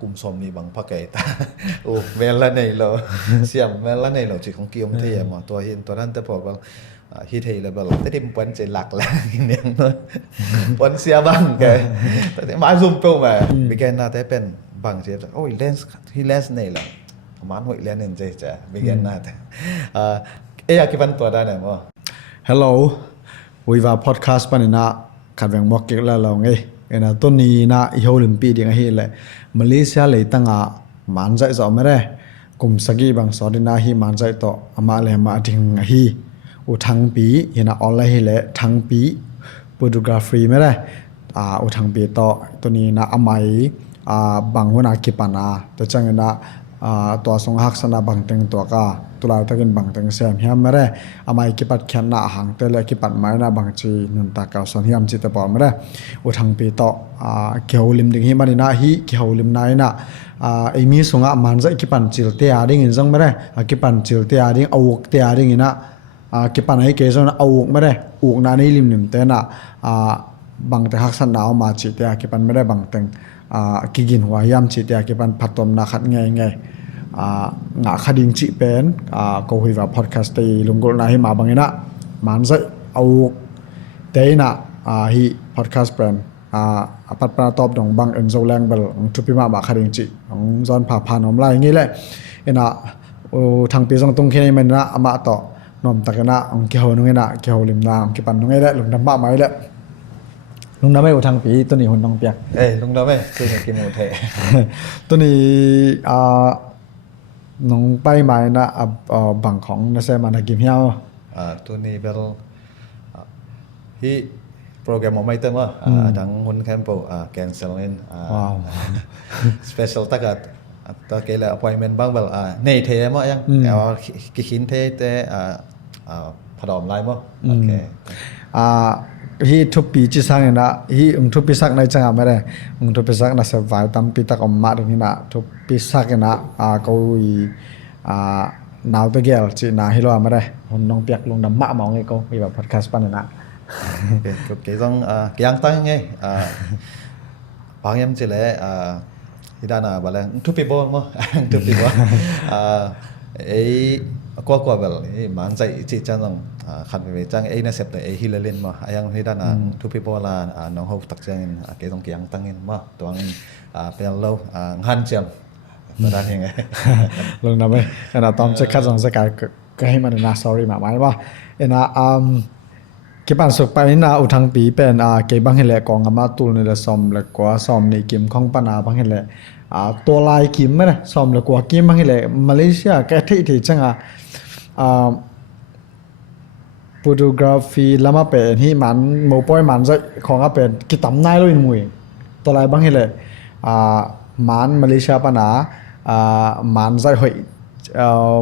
กลุ่มสมนี่บางพักไก่ตาโอ้เวลาในเราเสียมเวลาในเราจีของเกี่ยวมันเทียมตัวเห็นตัวนั้นแต่พอว่าฮิตเฮเลยแบบแต่ที่มันปนใจหลักแล้วเนี่ยปนเสียบ้างแกแต่มาซุ่มเปิลมาบิแกนน่าจะเป็นบางเสียโอ้ยเลนส์ที่เลนส์ในแหละมันหัวเลนส์ในใจบิแกนน่าจะอยากกินตัวได้ไหมมั้ง Hello, we have a podcast panina kadang mokek la long ena to ni na i Olympic ding hi le Malaysia le tanga manjai zo mere kum sagi bang sodina hi manjai to ama le ma ding hi u thang pi hina online hi le thang pi photography mere u thang pi to ni na amai bang hona kipana to changenaตัวสงหักสนาบังเต็งตัวกาตุลาตะกินบังเต็งเสียมเฮียมไม่ได้อามากิปัดแขนหน้าหางเตลกิปัดไม้หน้าบังจีนันตากาวสอนเฮียมจิตปอไม่ได้อุทังปีต่อเกี่ยวลิมดึงฮิมันน่าฮิเกี่ยวลิมนายน่ะไอมีสงะมันจะกิปันจิลเตียดิ้งอินซังไม่ได้กิปันจิลเตียดิ้งเอาอุกเตียดิ้งอินะกิปันให้เกศนะเอาอุกไม่ได้อุกนานี่ลิมลิมเตน่ะบังแต่หักสนาเอามาจิตเตียกิปันไม่ได้บังเต็งกิกินหัวยามจิตเตียกิปันพัดตมนาขัดไงngã khá đình chị bên câu hỏi vào podcast thì lùng gồm là hi mà bằng ina man dạy au thế na hi podcast bên bắt bắt top đồng bằng ứng dụng lang bel chụp phim mà khá đình chị ông John phá phá nôm lạiงี้lệ ina thằng pi trong tung khi này mình na ama to nôm ta cái na ông kia hồ nung ina kia hồ lim na ông kia pan nung lệ lùng đâm bạ máy lệ lùng đâm ấy của thằng piตัวนี้หุ่นน้องเปียกลงดาวไหมคือกินหมูเทตัวนี้น้องไปมานะบังของนักแสดงมากิมเฮียวตัวนี้เป็นที่โปรแกรมของไม่เต็มว่าทั้งหุ่นแคมป์แกนเซลล์สเปเชียลตักตัวเกลือ appointment บ้างแบบในเทมั้งยังเอาคิดเทแต่ผดอมไล่มั้งโอเคฮีทุบปีจีสังเนะฮีทุบปีสักในจังหวะไม่ได้ทุบปีสักน่ะเสบายตั้มปีตักอมมาตรงนี้นะทุบปีสักนะก็นาวตัวเกลจีน่าฮิโร่ไม่ได้คนน้องเปียกลงดำมะมองไงก็มีแบบพอดแคสต์ปันนะก็เกี่ยงยังตั้งไงบางยามจีเลยที่ด้านบาลทุบปีบอลมั้งทุบปีบอลไอ้กว่าแบบนี้มันใจจีจังต้องขันไปจังไอ้เนี่ยเสพแต่ไอ้ฮิลเลนมาไอ้ยังที่ด้านทุบปีบอลน้องเขาตักจังเกี่ยงเกี่ยงตั้งเงินมาตัวนี้เป็นเราหันเจียมตัวด้านยังไงลงน้ำไปขณะตอนจะคัดสองสกายก็ให้มันน่า sorry มาไหมว่าเอ็นะเก็บอันสุกไปนี่นะอุทังปีเป็นเก็บบางเห็นแหละกองอามาตูนี่แหละซ้อมแล้วก็ซ้อมในเกมของปนาบางเห็นแหละตัวลายเกมไม่ได้ซ้อมแล้วก็เกมบางเห็นแหละมาเลเซียแกที่จังphotography แล้วมาเป็นที่มันโมปอยมันจะของก็เป็นกิตำนายเลยมวยตัวลายบางเห็นแหละมันมาเลเซียปนามันจะหอย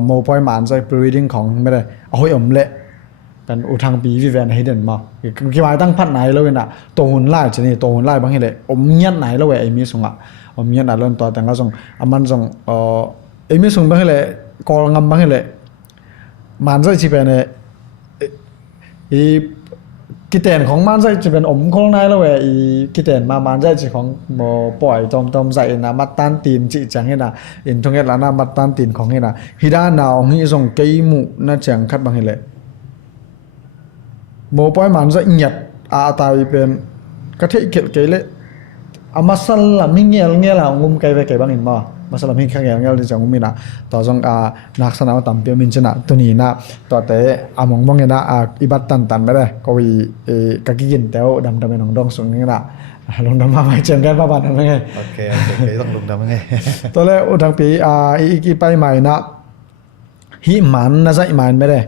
โมปอยมันจะ breeding ของไม่ได้เอาหอยอมเละเป็นอุทังปีวิเวนให้เด่นมากี่วันตั้งพัดไหนแล้วนะตัวหุ่นไล่จะนี่ตัวหุ่นไล่บางเห็นเลยอมเงี้ยไหนแล้วไอ้มีส่งอมเงี้ยไหนเริ่มตัวแต่ก็ส่งมันส่งไอ้มีส่งบางเห็นเลยกอลงบางเห็นเลยมันจะชีเป็นอีกิเตนของมันจะเป็นอมของนายแล้วอีกิเตนมันจะจีของโมปล่อยจอมใส่นะมัดตันตีนจีจังเห็นนะอินทงเอ็ดแล้วนะมัดตันตีนของเห็นนะฮิดานาองฮิส่งเกยมุน่าจังคัดบางเห็นเลยโมปอยมันจะเงียบตายเป็นกระเทยเกลเลยมาสลับมิ่งเงี้ยละงุมไกลไปไกลบ้างเห็นบ่มาสลับมิ่งข้างเงี้ยเลยจังงุมมีนะต่อจงนักสนามต่ำเปียวมินชนะตัวนี้นะต่อแต่มองบ้างเงี้ยนะอิบัตตันไม่ได้ก็วีกะกินแต่ว่าดำเป็นของดองสูงนี่นะลงดำมาไม่เจอกันป้าบ้านทำไงโอเคต้องลงดำไงตัวแรกอุทังปีอีกไปใหม่นะฮิมันน่าจะมันไม่ได้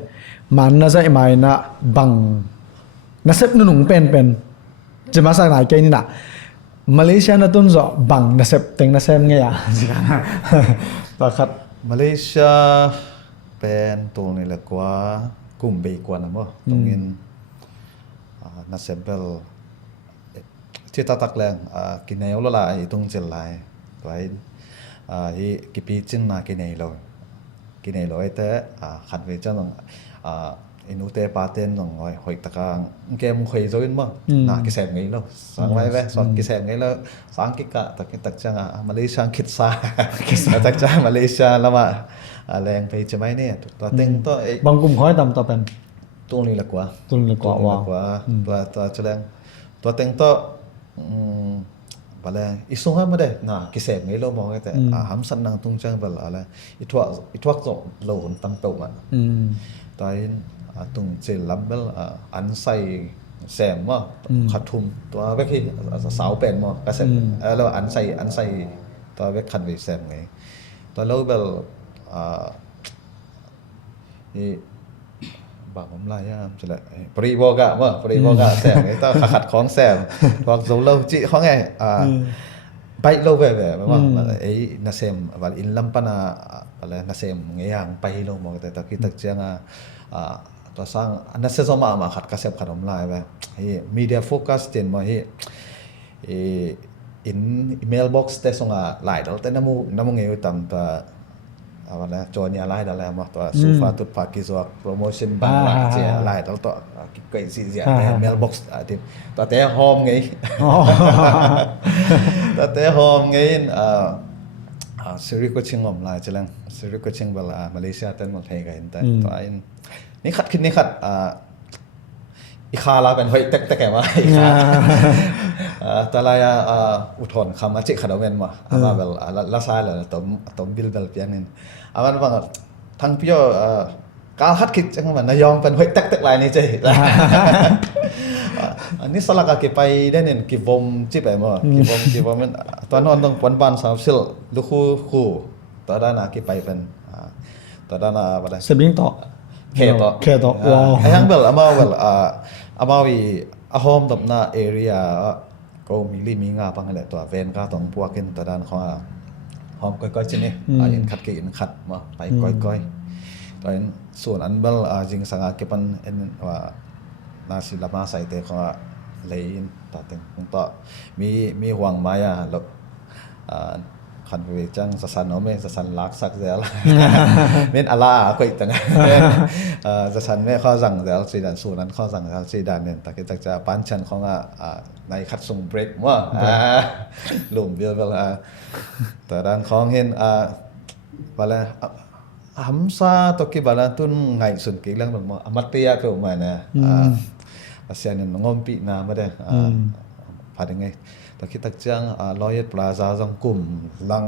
มันน่าจะมันนะบังนักเซฟนุ่งเป็นจะมาสักไหนแกนี่นะมาเลเซียนั่นต้นจะบังนักเซฟเต็งนักเซฟไงอ่ะต่อครับมาเลเซียเป็นตัวนี้แหละกว่ากลุ่มเบกว่านะมั้งตรงนี้นักเซฟเบลที่ตักแรงกินในอุลาอีตรงเจลไลไว้ที่กิปีจินนากินในเราแต่ขัดเวจังต้อง inu te paten nong ngoi hoi takang kem khoi join mo na ki sem ngai lo sang mai ve so ki sem ngai lo sang ki ka tak tak changa Malaysia khit sa tak cha Malaysia lama leng pe chmai ne to teng to bang kum khoi tam to pen tu ni la kwa tu le kwa wa to chleng to teng to bala isung ha ma de na ki sem ngai lo mo ngai te ham san nang tung chang bal ala itwak zo lo hun tam pe ma tai tung che lambel an sai sem mo khathum to ve khi sao pen mo ka sem lo an sai to ve khan ve sem ngai to lo bel i baผมลายอ่ะจะละปริบอกะว่าปริบอกะแซมไอ้ตาขัดของแซมบอกโซโลจิของไงไปโลเว่ว่าไอ้นาเซมว่าอินลัมปนาอะไรนาเซมไงอย่างไปโลมองแต่ตะกี้ตะเจียงตัวสร้างนาเซซอมาขัดกระเซบขัดผมลายไปไอ้มีเดียโฟกัสเต็มมาไอ้อินอีเมลบ็อกซ์แต่ส่งหลายแต่น้ำมูเงี้ยตามตัวapa lah Johnnya lah dalam waktu sofa tu pakai soal promotion bang lah je lah tu tu kita isi je mailbox tu tu home ngai tu home ngai seri coaching om lah jalan seri coaching bala Malaysia tu mau thay kan tu ain ni khat ikhala เป็น hoi tek tek ว่า ตะลายอุทธรณ์คำจิขดาเวนมาว่าเวลละซายเลยตอมบิลเบลเปียงนี่อามันว่าทั้งพี่การฮัดคิดจังมันนายองเป็น hoi tek tek ลายนี่เจ้อันนี้สลักกี่ไปได้เนี่ยกี่วงจิไปมั้งกี่วงมันตอนนั้นต้องวันบานสาวซิลลูกคู่ตอนนั้นกี่ไปเป็นตอนนั้นอะไร เซบิงต่อเคต่อว้าวไอ้ยังเบลอามาเบลอามาวีอาโฮมตบหน้าเอเรียก็มีลีมีงาปังอะไรตัวเวนก็ต้องพวกกินตอนนั้นเขาหอมก้อยๆชิ้นนี้ยินขัดกินขัดมาไปก้อยๆตอนนั้นส่วนอันเบลจริงสังเกตปันเอ็นว่านาศิลปะใส่เตะเขาเลยต่อเต็มต่อมีห่วงไม้แล้วขันไปจังสันเอาไม่สันลักสักเดียวละเม้นอะไรก็อีกต่างสันไม่ข้อสั่งเดียวสีด่านส่วนนั้นข้อสั่งเดียวสีด่านเนี่ยแต่ก็จะปั้นชันของในคัดส่งเบรกว่าหลุมเบี้ยเวลาแต่ด้านของเห็นบาลาฮัมซาตกี้บาลาตุนไงสุนกี่เรื่องแบบอมตะก็มาเนี่ยอาเซียนเนี่ยงอมปีนาไม่ได้ผ่านยังไงแต่คิดตักจังลอยปลาซาจังกลุ่มลัง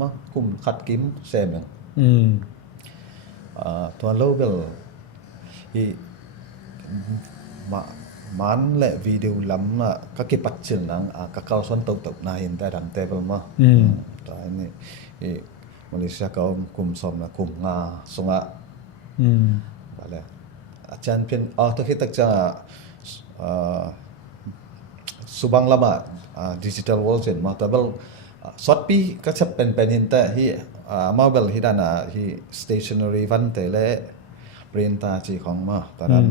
มั้งกลุ่มขัดกิ้มเซมยังตัวโลเบลอีมันและวิดีโอล้ำก็เก็บปัจจุบันก็เข้าส่วนตกนายแต่ดังแต่เปล่ามั้งตอนนี้มาเลเซียก็กลุ่มสมนะกลุ่มงาสงะอะไรอาจารย์เพียนตัวคิดตักจังsubang lama digital world jen ma tabel sotpi ka chap pen hin ta hi mobile hi dana hi stationary van te le printer chi khong ma taran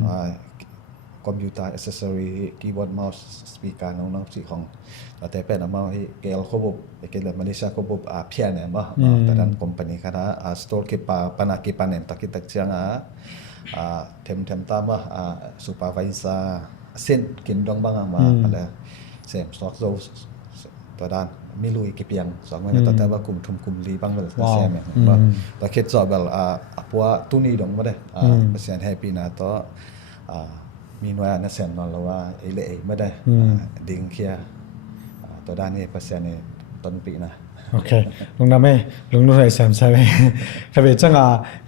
computer accessory keyboard mouse speaker nong chi khong ta pen ma hi kel khobup kel Malaysia khobup phian ne ma taran company kana store ki pa pana ki panen ta ki tak chiang them ta ma supervisorเส้นกินดองบ้างมาอะไรเสพสอกโซตัวด้านไม่รู้อีกเพียงสองวันแต่ว่ากลุ่มทุมกลุ่มลีบ้างแบบเสพเนี่ยแต่คิดสอบแบบปัวตู้นี้ดองมาได้เสียนแฮปปี้นะตัวมีหน่วยนักเสียนนอนแล้วว่าไอ้เล่ไม่ได้ดิ้งเคียตัวด้านนี้เสียนในต้นปีนะโอเคลุงน้ำไม่ลุงรู้อะไรแซมใช่ไหมถ้าเป็นจัง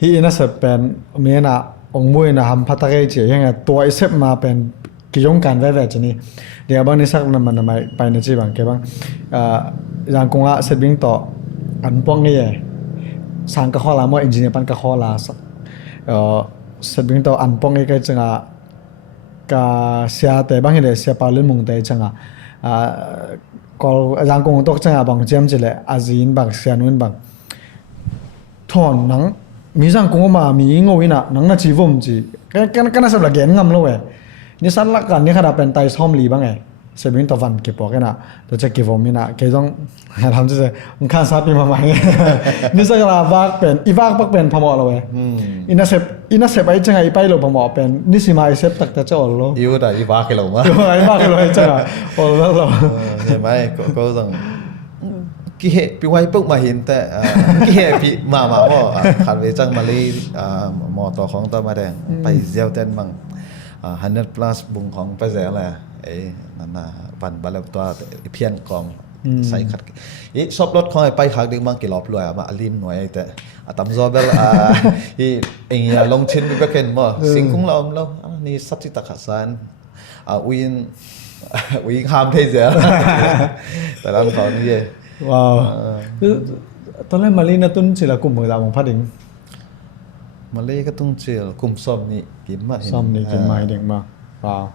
ฮีน่าจะเป็นเมียน่ะองมวยนะทำพัฒนาเจียยังไงตัวไอเซฟมาเป็นกิจการแว่ๆจะนี่เดี๋ยวบางทีสักนั้นมันไปในจีบังแกบ้างอย่างกงเซตบิ้งต่ออันป้องนี่สร้างกระข้อลามั่วเอนจิเนียร์ปันกระข้อลาเซตบิ้งต่ออันป้องนี่ก็จังกะเสียแต่บางทีเดียเสียปาลื่นมุงแต่จังก็อย่างกงตกจังบางเจมจิเลยอาจีนบางเสียนุ่นบางถอนหนังมีสังกงมามีงวินะหนังน่าจีวมจีกันน่าสำหรับเกณฑ์งำเลยนี่สั้นละกันนี่ขนาดเป็นไตซ่อมลีบ้างไง saving to van ke po ke na to che ke vom mina ke dong ram che un khan sa pi ma ma ni sa la bak pen i bak pak pen phamo lo we ina sep ai changa i pai lo phamo pen ni si mai sep tak ta chol lo yêu là đi vào cái lồng á ai bak lo changa o lo thế mấy có rằng cái hệ bị quay bốc mà hiện tại cái hệ bị mà bỏ khán về trang mà đi mò tỏของตอมาแดงไปเจียวเต้นมั่ง100 plus บุงของไปแสแหละไอ้นั่นน่ะปันบาลตัวเพี้ยนกองใส่ขัดอีชอบรถของไปขักดึงมั่งกี่รอบรวยมาอลินหน่วยแต่ตำซอเบลอีเองลงชิ้นมีไปเข็นมั้งสิ่งของเรานี่สัตย์ตะขัดสานวินข้ามเทเสียแต่ละเขานี่ ว้าวตอนแรกมาลีนะตุ้นสิละกลุ่มมือตามของพัดดิง มาเลยก็ต้องเชื่อกลุ่มซ้อมนี่กินมา ซ่อมนี่กินไม้เด็กมาว้าว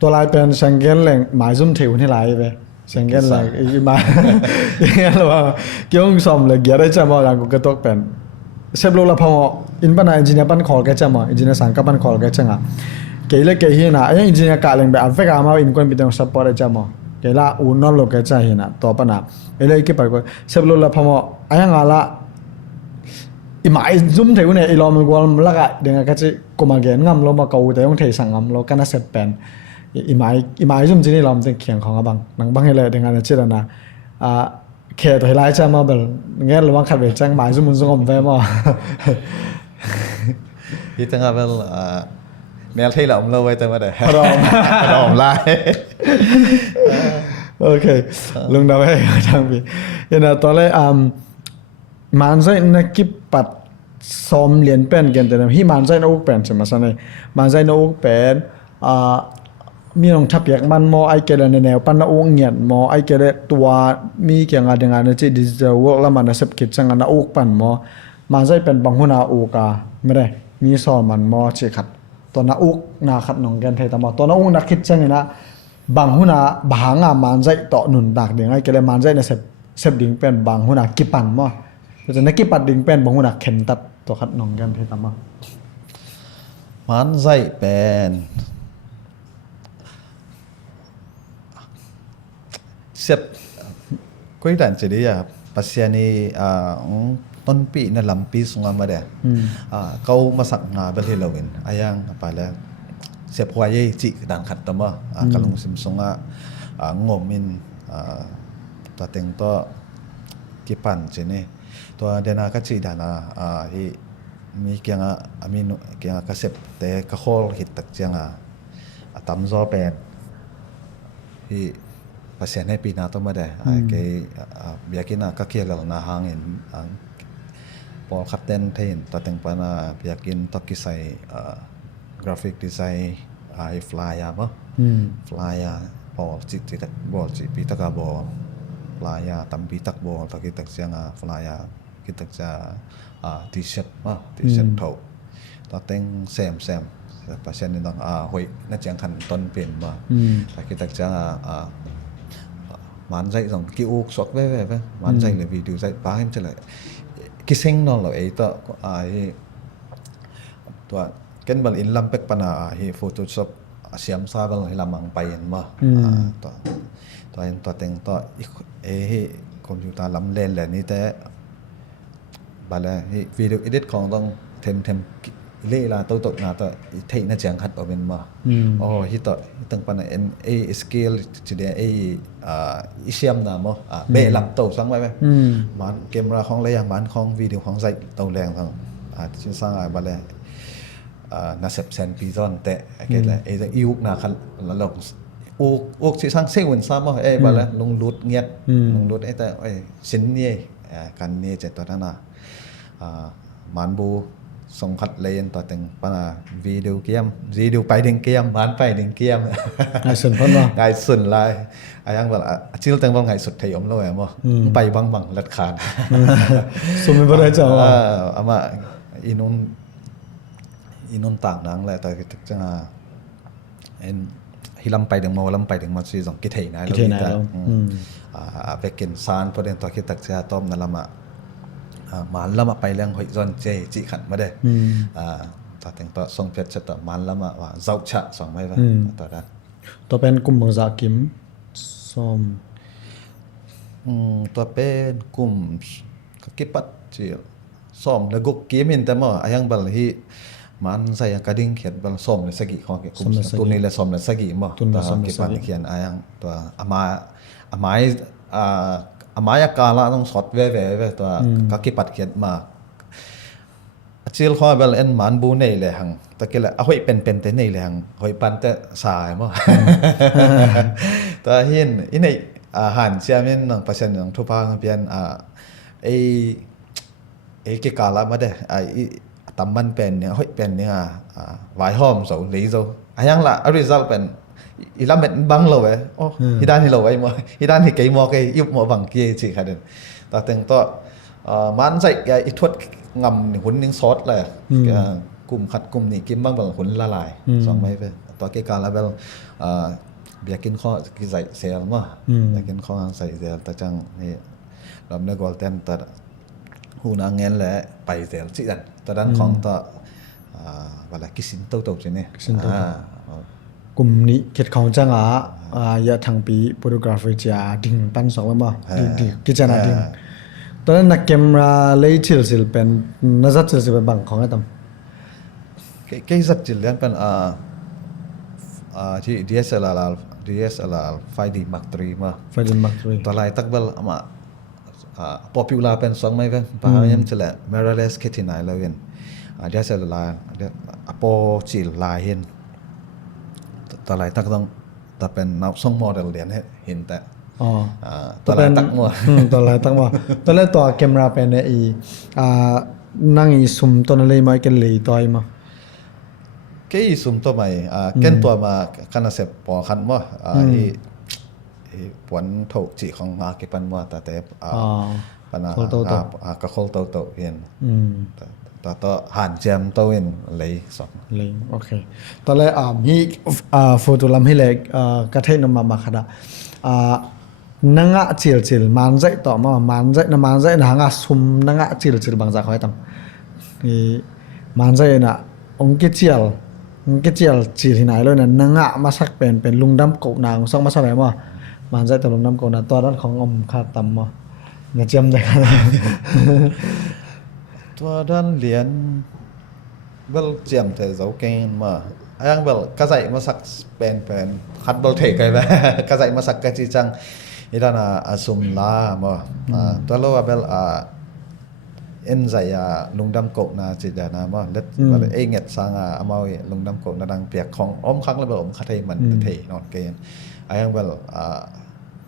ตัวลายเป็นเซงเกนแหล่งหมายซุ่มถิวที่ลายไปเซงเกนแหล่งอีมาอย่างเงี้ยหรอว่าเกี่ยวกับซ่อมเลยเกี่ยวได้จะมาอย่างกูกระตกเป็นเซฟโลละพออินปันอินจิเนียร์ปันคอลแกจะมาอินจิเนียร์สังกัปปันคอลแกจะงะเกี่ยวเลยเกี่ยวนะไอ้อินจิเนียร์กะแหล่งแบบอันเฟกอามาอินคอนปิดองซัพพอร์ตจะมาเกี่ยวละอูนอลโลแกจะเห็นนะต่อปัญหาไอ้เลยกี่ปากเซฟโลละพอไอ้ยังงาละอีหมายซุ่มเทวเนี่ยอีลอมกวลลักอะเดี๋ยวก็จะกูมาเกนงำเรามาเกาแต่ต้องเทสังงำเราก็น่าเสพเป็นอีหมายซุ่มจีนี่ลอมเต็งเขียงของอะบังนังบังให้เลยเดี๋ยวงานจะเชื่อนะแค่ตัวไลท์จะมาแบบเงี้ยระวังขัดเวจังหมายซุ่มมันซุ่มแฟมั้งที่ตั้งแต่แมวที่เราเราไว้แต่มาได้รอมไล่ โอเคลุงดาวให้ทางพี่ยันนะตอนแรกมันใจนักกิบปัดซ้อมเรียนเป็นกันแต่ที่มันใจนักอุกเป็นใช่ไหมสันนี่มันใจนักอุกเป็นมีลงทับอยากมันมอไอเกลในแนวปันนักอุกเงียนมอไอเกลตัวมีเกี่ยงอะไรงานในที่ดิจิทัลเวิร์กแล้วมันจะเสพกิจจังนักอุกปั่นมอมันใจเป็นบางหัวหน้าอุกาไม่ได้มีสอนมันมอเชี่ยขัดตัวนักอุกนาขัดหนองแกนไทยตามตัวนักอุกนักคิดจังนะบางหัวหน้าบางมันใจต่อหนุนดักเดียงไอเกลมันใจในเสพดิ่งเป็นบางหัวหน้ากิปั่นมอจะนักกีฬาดิ่งเป็นบางคนนักเข็นตัดตัวขัดหนองกันเทตามามันใจเป็นเสียบก็ได้จะได้ปัสยานีต้นปีนั่นลำปีส่งมาเด้เขามาสักงาเบลที่เราเห็นอายังไปแล้วเสียบหัวยี่จิด่านขัดตามากำลังซิมส่งงมมินตัวเต็งตัวกีปันเจนี่ตัวเดนาก็จีดานาที่มีเกี่ยงมีเกี่ยงกระเสพแต่กระโคลหิตตักเจียงตำซอเป็ดที่ภาษาในปีนาตัวมาได้เกี่ยเบียกินก็เกี่ยวกับนาหางเห็นพอขับเต้นเทนตัวเต็งปานาเบียกินตอกิใส่กราฟิกดีไซน์ฟลายมั้งฟลายพอจิตบอลจิปีตะกาบอลฟลายตั้มปีตักบอลตะกี้ตักเจียงฟลายkitaจะt-shirt มา t-shirt เท่าตัวเต็งแซมภาษาในต้องหอยนั่นจังขันต้นเปลี่ยนมาแต่kitaจะมันใจส่งกิ้วสอกเว้ยมันใจเลยวิดีโอใจป้าให้มันจะเลยกิเซ็งนอนเราไอ้ตัวกันบัลอินลัมเป็กปนาเฮโฟโต้ช็อปเสียมซาบัลให้ลำมังไปเห็นมาตัวเองตัวเต็งตัวคอมพิวเตอร์ลำเล่นแหละนี่แต่บาเลยวิดีโอเอดิตของต้องเทมเล่ละตัวงาตัวเทน่าจังขัดเอาเป็นมาฮิตต่อตั้งปันสเกลจุดเดียอิเชียมนะมั้งเบลับตัวสังไว้ไหมมันเกมราของอะไรอย่างมันของวิดีโอของใจตัวแรงทั้งชิ้นสร้างอะไรบาเลยน่าเสพเซนปีจอนแต่เกิดอะไรจะยุกนะคันแล้วเราอุกชิ้นสร้างเซวันซ้ำมั้งบาเลยลงรูดเงียบลงรูดแต่สินนี่กันนี่เจ็ดตัวนั้นมันบูส่งขัดเล่นตัวเต็งปนาวิดีโอเกมวิดีโอไปดึงเกมมันไปดึงเกมไงสุดพ้นวะไงสุดเลยไอ้ยังแบบชิลเต็งบางไงสุดไทยอมเลยมั้งไปบางลัดขาดสมัยประเดี๋ยวอามาอินุนต่างนังแหละแต่จะฮิลำไปดึงมาลำไปดึงมาซีสองกิเทนายเราแต่ไปกินซานประเด็นตัวคิดตักจะต้มนั่นละมามันละมาไปเรื่องหอยจอนเจจิขันมาได้ต่อแต่งต่อทรงเพชรจะต่อมันละมาว่าเจ้าชะสองไม่ว่าต่อได้ต่อเป็นกลุ่มบางจากิม som ตัวเป็นกลุ่มกิปัดจีซ่อมแล้วก็เกมอินแต่มาอายังบัลฮีมันใส่กระดิ่งเขียนบัลซ่อมในสกิของกลุ่มตัวนี้เลยซ่อมในสกิมาตัวกิปัดเขียนอายังตัวอามาอามายกาละต้องสอดเว่ตัวกิปัดเขียนมาจิลข้อเบลเอ็นมันบูนี่เลยหังตะกี้แหละเอาไว้เป็นแต่นี่เลยหังหอยปันแต่สายมั้งตัวหินอินในอาหารเชียมินนังเปอร์เซ็นต์นังทุพางเปลี่ยนไอ้กิกาละมาเด้ไอ้ตำมันเป็นเนี่ยหอยเป็นเนี่ยไวหอมสูหลีสูอายังละอริซัลเป็นอีลาเม็ดบังเราเว้ยโอ้ฮิดานฮิเราไว้มั้งฮิดานฮิเกยมอเกยยุบมอบังเกยสิค่ะเด่นแต่ถึงตัวมันใส่ไอ้ทวดงำหุ่นนิ่งซอสเลยกลุ่มขัดกลุ่มนี่กินบ้างบางหุ่นละลายสองไม่เป็นตัวเกี่ยวกับแล้วเบลอยากกินข้อกินใส่เซลมั้งอยากกินข้อใส่เซลแต่จังนี่เราเนื้อกอลเทนแต่หูนางเงินแหละไปเซลจิกันแต่ด้านของตัวว่าอะไรกิสินโตโตใช่ไหมกลุ่มนี้เขตของจังอย่าทางปีโฟโตกราฟีจะดิ่งปันสองมั้งดิ่งกิจนาดิ่งตอนนั้นนักเกมราเลยชิลเป็นนักจัดชิลเป็นบังของไอ้ตั้มแค่สัตว์จิลเลียนเป็นที่ DSLR 5D Mark III มา 5D Mark III ตัวลายตักเบลมาpopular เป็นสองไม่เป็นพายังจะแหละ mirrorless แค่ที่ไหนแล้วเองDSLR โปรจิลลายเห็นตัวลายตักต้องแต่เป็นนับส่งโมเดลเรียนเห็นแต่ตัวลายตักมัวตัวลายตักมัวตัวแรกตัวเกมราเป็นไอ้นั่งอีซุ่มตัวนั้นเลยมาเกันเลยตัวมาแค่ซุ่มตัวใหม่เกันตัวมาคันเสพปอคันมัวปวนถูกจีของอาเก็บปันมัวแต่ปัญหาก็โคลโตเห็นตัวหันเจมตัวเห็นเลยสองเลยโอเคตอนแรกมีโฟโต้ลำให้เล็กกระเทยนมามาขนาดนังะจิลมันใจต่อมามันใจนังะซุ่มนังะจิลบางจากเขาให้ทำนี่มันใจน่ะองค์จิลที่ไหนเลยน่ะนังะมาสักเป็นลุงดำโกนางส่งมาสมัยว่ามันใจแต่ลุงดำโกนาตัวนั้นของอมคาตำมาเนี่ยจำได้กันตัวด้านเหรียญเบลเจียมแต่เจ้าเก่งมายังเบลกระใสมาสักเป็นคัดเบลเทกันไปกระใสมาสักกระจิจังอีด้านสุมลามาตัวเราเบลเอ็นใจลุงดำกบนาจิตนามาเล็ดเองเงดสางเอามาลุงดำกบนาดังเปียกของอ้อมครั้งแล้วเบลอมคัดให้มันเทนอนเกนยังเบล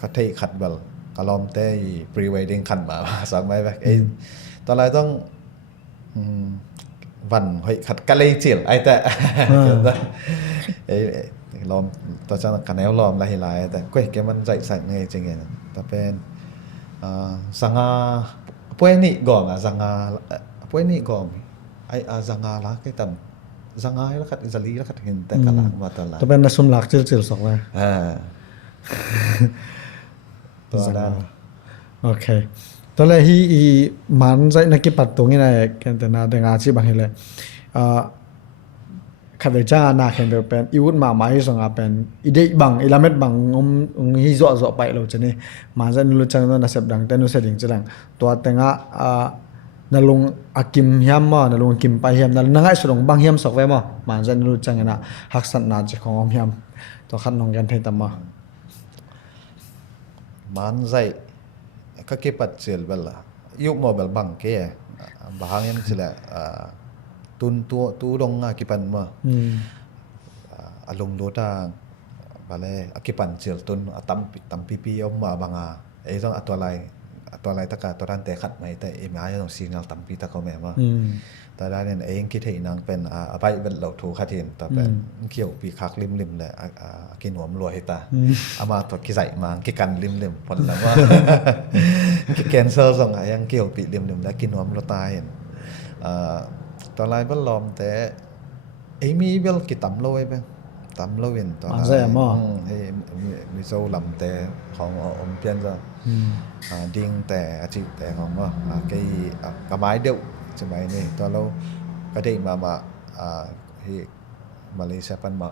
คัดให้ขัดเบลกระลอมเต้พรีเวดดิ้งขันมาสักไหมแบบตอนแรกต้องวันหอยขัดกะเลยจิ๋วไอ้แต่ลอมตอนนั้นกันแนวลอมลายแต่ก็เห็นมันใจสั่งไงจริงไงแต่เป็นสังอาพวกนี้ก่อนสังอาพวกนี้ก่อนไอ้สังอาละก็ต่ำสังอาแล้วขัดอิสราเอลแล้วขัดเห็นแต่กะลังมาตลอดแต่เป็นนักสมรักจิลสองเลยตัวนั้นโอเคตอนแรกที่มันใจนักกิปัตตรงนี้นะกันแต่นาแต่งานที่บางทีเลยขัดใจจ้านาเห็นแบบเป็นอีวุฒมาหมายส่งเป็นอีเดบังอีลาเม็ดบังฮิโซไปเราจะนี่มาจะนุจังตัวนักเสพดังแต่นุเสดิ่งจะดังตัวแต่งนาลงอากิมเฮียมมานาลงกิมไปเฮียมนาลงไอ้ส่งบางเฮียมสกไว้มามาจะนุจังนะหักสันนาจะของเฮียมตัวขัดน้องกันเทตมามันใจก็เก็บปัจเจลเบลล่ะยุคโมเบลบังเก้บางอย่างสิแหละตุนตัวดงกิปันมาอารมณ์โดดางบาเล่กิปันเจลตุนตั้มปีออกมาบางต้องตัวอะไรตะการตัวนั้นแต่ขัดไหมแต่ไอ้ไม้ต้องซีนัลตั้มปีตะเขาแม่มาแต่ได้เนี่ยเองคิดให้นางเป็นไปเป็นเหล่าถูขัดเห็นแต่เป็นเขี่ยวปีคักริมแหละกินหัวมันรวยให้ตาเอามาตัวกิใส่มากิกันริมผลแล้วว่ากิแคนเซอร์ส่งยังเกี่ยวปีริมแล้วกินหัวมันรวยตายเห็นตอนไรเบลลอมแต่ไอ้มีเบลกิต่ำลอยไปต่ำลอยตอนนั้นให้มีโซ่ลำแต่ของอมเพียนจะดิ้งแต่อาชีพแต่ของว่าcáiกระไม้เดียวใช่ไหมนี่ตอนเราก็ได้มาที่มาเลเซียปันมา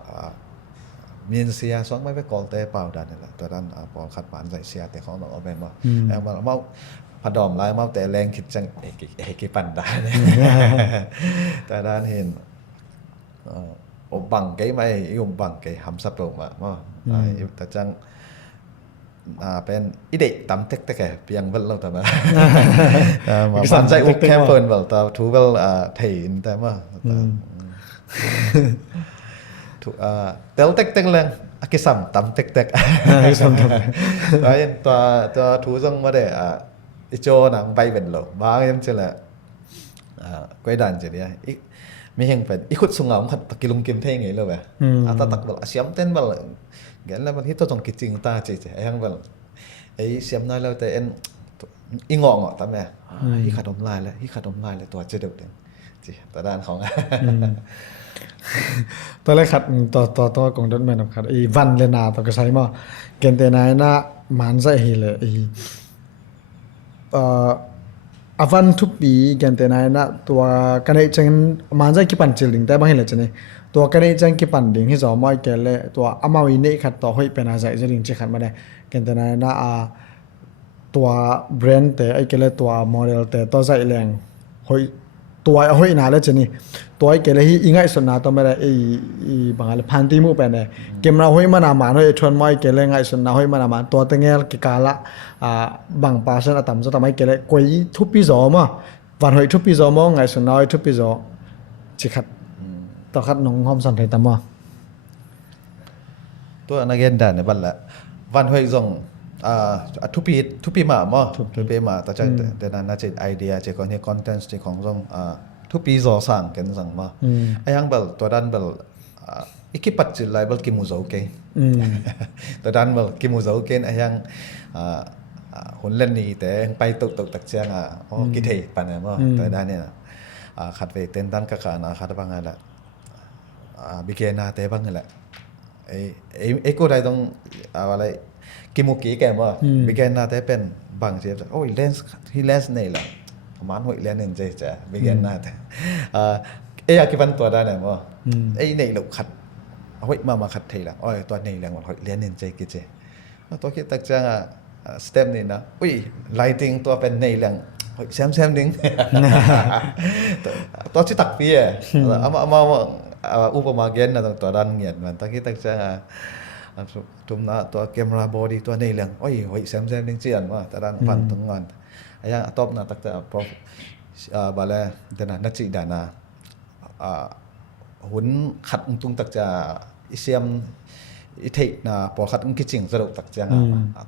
มีนเสียสองไม่ไปกอลเตะเปล่าดันนี่แหละตัวดันพอขัดปานใส่เสียแต่ของเราเอาไปมาเมาผัดดอมลายเมาแต่แรงคิดจังเอกปั่นได้แต่ด้านเห็นอบบังไกไม่ยุ่มบังไกหำสับลงมาแต่จังเป็นอีเด็กตำเต็กแต่แกเพียงเวลเราแต่มาสันใจอุกแคมเปิลเวลแต่ทูเวลเถียนแต่ว่าเตลเต็กเต็กเลยกิสัมตำเต็กเต็กตัวทูจงมาเดอีโจนังไปเป็นหลบางยังเจอละก้อยดันเจเนี่ยไม่เห็นเป็นอีขุดสุงเอาขัดตะกิลุงกิมเท่งไงเลยเว้ยตาตักแบบเสียมเต้นแบบเงี้ยแล้วมันที่ตัวจงกิจริงตาเจ๊ไอ้ยังแบบไอ้เสียมน้อยแล้วแต่เอ็นอีงอกทำไมอีขาดมลายแล้วอีขาดมลายแล้วตัวเจ๊เด็กเด่นจีแต่ด้านของตอนแรกขัดตัวกองดันแมนขัดไอ้วันเลนาตัวก็ใช้มาเกณฑ์แต่นายน่ะมันใส่เฮเลยavan thupi gente na na tua kanai chang manja ki pan childing ta bang hele chane tua kanai chang ki pan ding hi zo mai ke le tua amawi nei khat to hoi pena jai jering chi khat ma de gente na na tua brand te ai ke le tua model te to jai leng hoi tua hoi na le chani tua ai ke le hi ingai sona to ma e bangal phanti mu pe ne camera hoi ma na ma hoi thon mai ke le ngai sona hoi ma na ma to tengel ki kala bang pa san atam zo tamai ke le koi thupi zo ma van hoi thupi zo mo ngai sona hoi thupi zo chi khat to khat nong hom san thai tam ma ตัวนักเรียนด่านในบ้านละวันหอยจงทุปีมามั้งทุปีมาแต่นั้นน่าจะไอเดียจะก่อนที่คอนเทนต์ที่ของจงทุปีจอสั่งกันสั่งมาไอ้ยังเบลตัวดันเบลอีกปัจจุบันเบลกิมูโซเกนตัวดันเบลกิมูโซเกนไอ้ยังหุ่นเล่นนี่แต่ไปตกตักเชียงกิเทปันเนี่ยมั้งตัวดันเนี่ยขัดไปเต้นดันกะขานะขัดบางไงละบิเกนาเตบังไงละไอ้กูได้ต้องอะไรกิมุกี้แกว่าบิเกนาเตเป็นบางเสียโอ้ยเลนส์ที่เลนส์นี่แหละมันหัวเลนส์นี่จะบิเกนาเตไอ้ยากิบันตัวได้เนี่ยว่าไอ้นี่เราขัดหัวมาขัดเทละโอ้ยตัวนี่แหละว่าเลนส์นี่กิเจตัวคิดตักจังสเต็ปนี่นะอุ้ยไลติ้งตัวเป็นนี่แหละแซมดิ้งตัวที่ตักพี่เอามาอุปมาเกณฑ์นะตัวดันเงียบมันตะกี้ตักจะทุมนะตัวเกมราบอดีตัวนี้เรื่องโอ้ยแซมดิ้งเจียนว่าแต่ดันพันทั้งวันยังตบนะตักจะพอบาลเดนะนักจิดานาหุ่นขัดตุงตักจะอิเซียมอิเทนะพอขัดกิจจริงสรุปตักจะ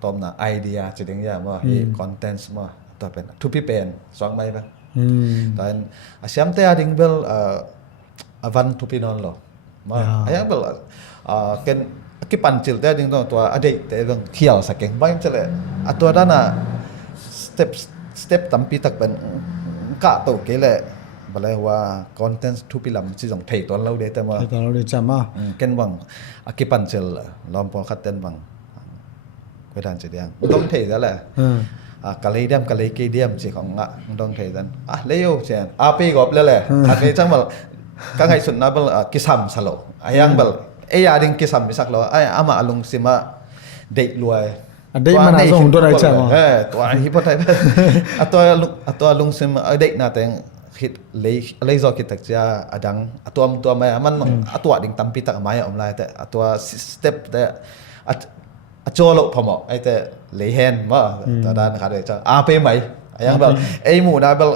ตบนะไอเดียจะดึงยาว่าคอนเทนต์มาตัวเป็นทุพีเป็นสองใบปะตอนเสียมเตะดิ้งเบลavan tupi non lo ayang bel ken kipan cil te ding to adik te bang khial sakeng bang chale atwa dana step tampi tak ben ka to ke le balai wa content tupi lam chi jong thei ton lo de te ma ton lo de chama ken bang akipan cil lom pol khaten bang kwe dan chi diang dong thei da la kalai ke diam chi khong nga dong thei dan leo chen ape gop le le thak le chang mal các ngày xuân nó bel kisam salo ayang bel ya ding kisam misak lo ay ama alung sima date luai date mana zong to dai cha ma to hi pot atwa alung sima date na teng hit lei zo ki tak cha adang atwa mai man atwa ding tampi tak mai om lai te atwa step te acholo phamo ai te lei hen ma ta dan kha de cha ape mai ayang bel mu na bel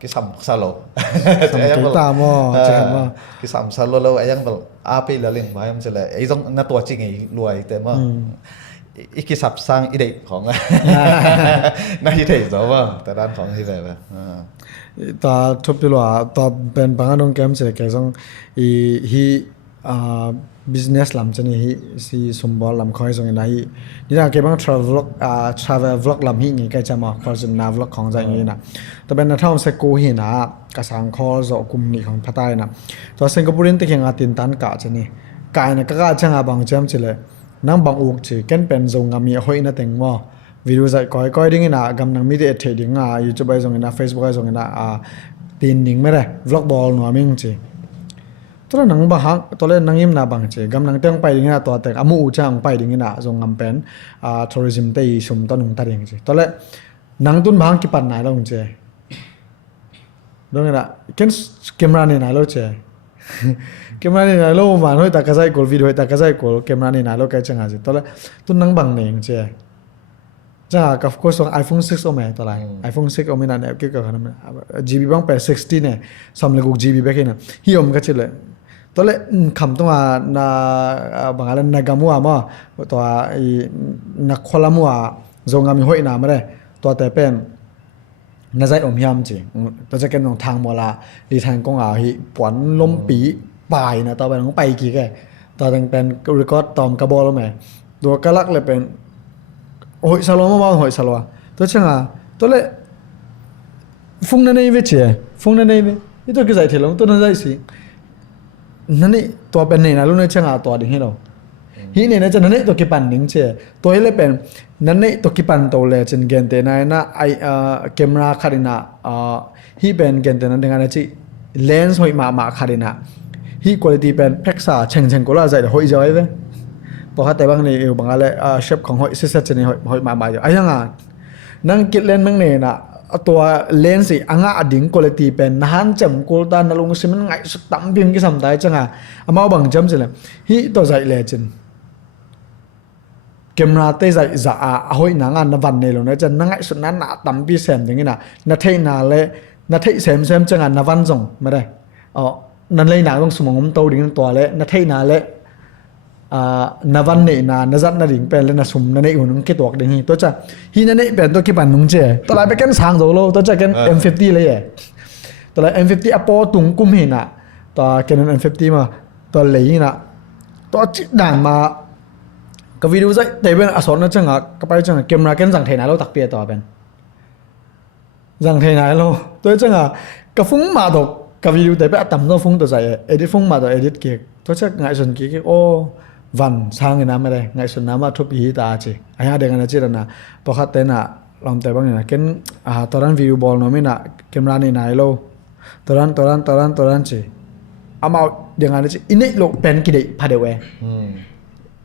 kisam salo ayang bel kisam salo lo ayang bel ape la leng mai am chale ai jong na tua chi ngai luai te ma ikisap sang ideiของna hi thei zo ma ta danของhi ve ba ta thopilo ta ben banganong kem che ke jong hi business lam chani hi si sumbol lam khoi jong na hi ni na ke bang travel vlog lam hi ngi ka chama khorjin na vlog khong jai ngi na to ben na thom se ko hi na ka sang kho zo kum ni khong phatai na to singaporean te khenga tin tan ka chani kai na ka changa bang jam chile nang bang uk chi ken pen zo ngami hoi na teng mo video zai koi ding na gam nang mi de the ding a youtube ai jong na facebook ai jong na tin ning me re vlog ball no ming chi ตัวนังบางตัวเล่นนังยิมนาบางเจกำลังเต้งไปดิ่งนะตัวแต่อามูอุจางไปดิ่งนะทรงงำเป็นทัวริซึมเตยสมต้นหงตาดิ่งเจตัวเล่นนังตุนบางกี่ปันไหนเราเจดงนะเคนแคมราเนี่ยไหนเราเจแคมราเนี่ยไหนเราวันห้อยตากระจายกอลวิดีโอตากระจายกอลแคมราเนี่ยไหนเราแค่จังหวะเจตัวเล่นตุนนังบางเนี่ยเจจ้ากับก็ส่ง iPhone 6โอเมตัวไร iPhone 6โอเมนั่นเองเกี่ยวกับนั้น GB บางเป็น60เนี่ยสำหรับกู GB ไปแค่นั้นฮิอมก็เฉลยตัวเล่คำตัวน่าบางอะไรนักมัวมั้งตัวนักขลังมัวจงงามีห้อยน้ำมาเลยตัวแต่เป็นน่าจะอมยำจริงตัวจะเป็นทางมัวละดีทางกงอาฮิปวนลมปีปลายนะตัวเป็นของไปกี่แกตัวเป็นรีคอร์ดตอมกระบอกแล้วไหมตัวกระลักเลยเป็นหอยสลัวมาบ้างหอยสลัวตัวเช่นอ่ะตัวเล่ฟงนั่นเองเวชฟงนั่นเองนี่ตัวกี่ใจเถลงตัวนั่นใจสินั่นนี่ตัวเป็นเนี่ยนะรู้เนี่ยเช่นอ่ะตัวดิ่งให้เราฮีเนี่ยนะจะนั่นนี่ตัวกี่ปันดิ่งเช่ตัวให้เลยเป็นนั่นนี่ตัวกี่ปันตัวเลยจนเกณฑ์เตนะนะไอแคมราคารินะฮีเป็นเกณฑ์เตนั้นdengan aci lens hoi ma kharina hi quality pen peksa cheng kola zai hoi jawai veพอเขาแต่บางนี่บางอะไรเชฟของหอยเซตจะนี่หอยมาอยู่ไอ้ยังไงนั่งกินเลนส์มั่งเนี่ยนะตัวเลนส์สิอ่างอ่ะดิ่งคุณภาพเป็นน่าจำกูตานลงสิมันไงสุดตั้มเพียงกี่สามได้จังอ่ะมาบางจำสิเลยฮีตัวใจเลจินแคมราเตใจจะหอยนางานวันเนี่ยลงนะจะนั่งไงสุดนั้นน่ะตั้มปีเซมอย่างนี้นะนาเทนาเล่นาเทเซมจังอ่ะนาวันส่งไม่ได้นั่นเลยหนักต้องสมองผมโตดิ่งตัวเล่นาเทนาเล่นาวันเนี่ยนาจัดนาดิ่งเป็นเลยนาสมนาเนี่ยอุ่นคิดตัวเองตัวจะฮีนาเนี่ยเป็นตัวกี่ปันนุ่งเจตัวไรไปกันสางโดโลตัวจะกัน M50 เลยตัวไร M50 อปอตุงกุมหินะตัวกัน M50 มาตัวเลยนะตัวจิด่านมากับวิดีโอใจแต่เป็นอสรนั่นจังอ่ะก็ไปจังเกมรากันสั่งเทน่าเราตักเปียต่อเป็นสั่งเทน่าเราตัวจังอ่ะกับฟุ้งมาตกกับวิดีโอแต่เป็นต่ำตัวฟุ้งตัวใจเอดิฟุ้งมาตัวเอดิเกียร์ตัวจะง่ายส่วนเกียร์โอ้วันสร้างน้ำไม่ได้ไงส่วนน้ำมาทุบหีตาจีไอ้ฮะเด็กนั้นจีรันนะพอขัดเต้นอ่ะลองแต่บางอย่างเช่นตอนนั้นวิวบอลน้องไม่น่ะเกมร้านในไหนโลตอนนั้นจีเอามาเด็กนั้นจีอินเนโลเป็นกี่เด็กพาเดเว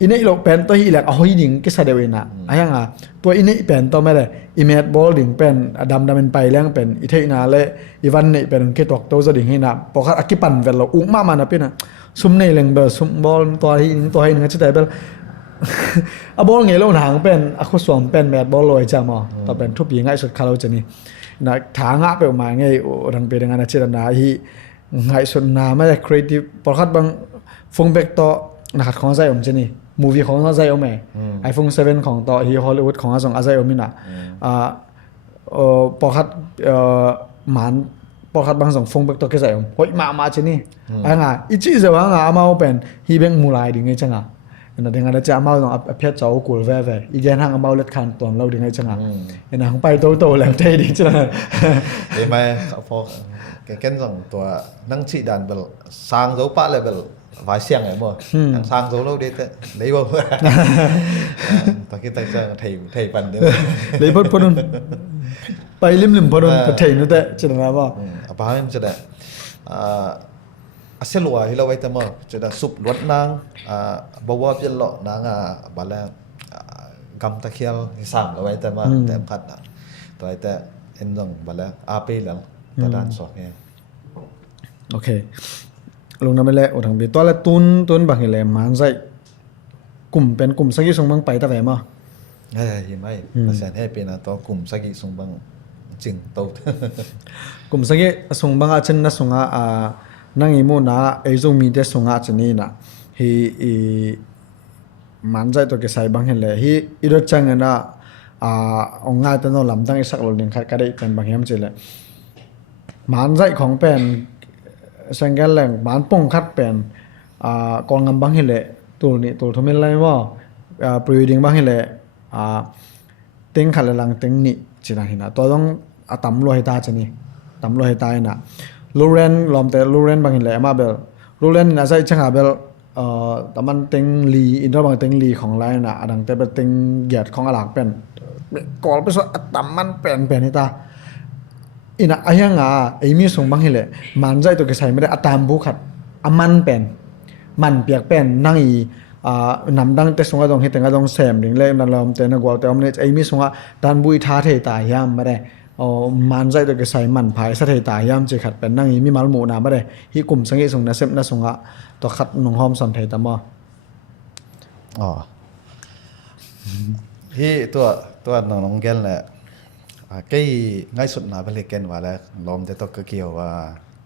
อินเนโลเป็นตัวฮีแหละเอาฮีดิ่งก็ใส่เดเวน่ะไอ้ยังอ่ะตัวอินเนเป็นตัวไม่ได้อิเมจบอลดิ่งเป็นดำเป็นไปเลี้ยงเป็นอิเทน่าเละอีวันนี่เป็นแค่ตัวตัวจะดิ่งให้น่ะพอขัดอักขิปันเป็นเราอุ้งมากมันนะพี่น่ะซุ่มในเรื่องเบลซุ่มบอลตัวให้หนึ่งนึงก็จะได้เบลบอลเงี้ยเราหางเป็นอักขสวมเป็นแมตบอลลอยจามอ่ะต่อเป็นทุบยิงง่ายสุดคาราจะนี่นะทางอ่ะไปออกมาไงดังเป็นดังนั้นเจตนาที่ง่ายสุดนาไม่ได้ครีเอทีฟพอคัดบางฟงเบกต่อนักของใจผมจะนี่มูวี่ของใจผมเองiPhone 7ของต่อที่ฮอลลีวูดของอาซองอาใจผมนี่นะพอคัดหมันพอคัดบางส่งฟงเบกตัวแค่ใจผมเฮ้ยมาจะนี่ไอ้ง่ะอีจีเสียว่างอ่ะมาเป็นฮีเบงมูลายดิ่งไงจังอ่ะนั่นเองนะจะเอามาต้องเอาเพียรเจ้ากูเว่อีกอย่างทางเอามาเล็ดคันตัวเราดิ่งไงจังอ่ะนั่นทางไปโตๆแล้วใจดิ่งจังเห็นไหมพอแกเก้นส่งตัวนั่งชีดันเบลสร้างโซปะเลยเบลวายเสียงไงบ่สร้างโซเราเด็ดเลยบ่ตอนคิดตั้งใจไทยปันเด้อเลยพอนุ่นไปริมพอนุ่นไทยนู่นแต่จังนะบ่apa yang sudah asal luar hilau itu mah sudah sup luat nang bawa pelok nang bala gam takial sang luar itu mah tempatตัวitu endong bala apa lang tadan soknya โอเคลงน้ำไปแล้วทางบีตัวละตุนบางเหล่มันใส่กลุ่มเป็นกลุ่มสักยี่สงบางไปตะแหวมั้งเห็นไหมภาษาให้เป็นตัวกลุ่มสักยี่สงบางจริงโตกลุ่มสักยี่สงบางอาจจะน่าสงนั่งอีโมนะไอ้จงมีแต่สงอาจจะนี่นะฮีมันใจตัวเกษายบางเห็นเลยฮีอีรถจังเงินนะองง่ายแต่นอนลำตั้งอีสักหนึ่งคัดก็ได้เป็นบางเห็นจริงเลยมันใจของเป็นสังเกตแหล่งมันป้องคัดเป็นกองงำบางเห็นเลยตัวทำเป็นไรว่าปรีดิ่งบางเห็นเลยเต็งขัดหลังเต็งนี่จีน่าเห็นนะตัวต้องตำรวจให้ตาจะนี่ตำรวจให้ตาเห็นนะลูเรนลอมแต่ลูเรนบางเห็นเลยมาเบลลูเรนน่าจะช่างหาเบลแต่มันเต็งลีอินทร์บางเต็งลีของไรน่ะดังแต่เป็นเต็งเหยียดของหลังเป็นก่อนไปส่วนต่ำมันเป็นให้ตาอินะไอ้ยังไอ้มีส่งบางเห็นเลยมันใจตัวเกษายไม่ได้ตามบุคัด aman pen man piak pen nang i nam dang te sunga dong hiteng dong sem ding le na lom te na gwal te omne ai mi sunga dan bui tha the ta yam ma de man zai de ke sai man phai sa the ta yam che khat pen nang i mi mal mu na ma de hi kum sangi sung na sem na sunga to khat nong hom son the ta ma อ๋อที่ตัวน้องแกนแหละใกล้ง่ายสุดนะเป็นเลยแกนว่าแล้วลมจะต้องเกี่ยวว่า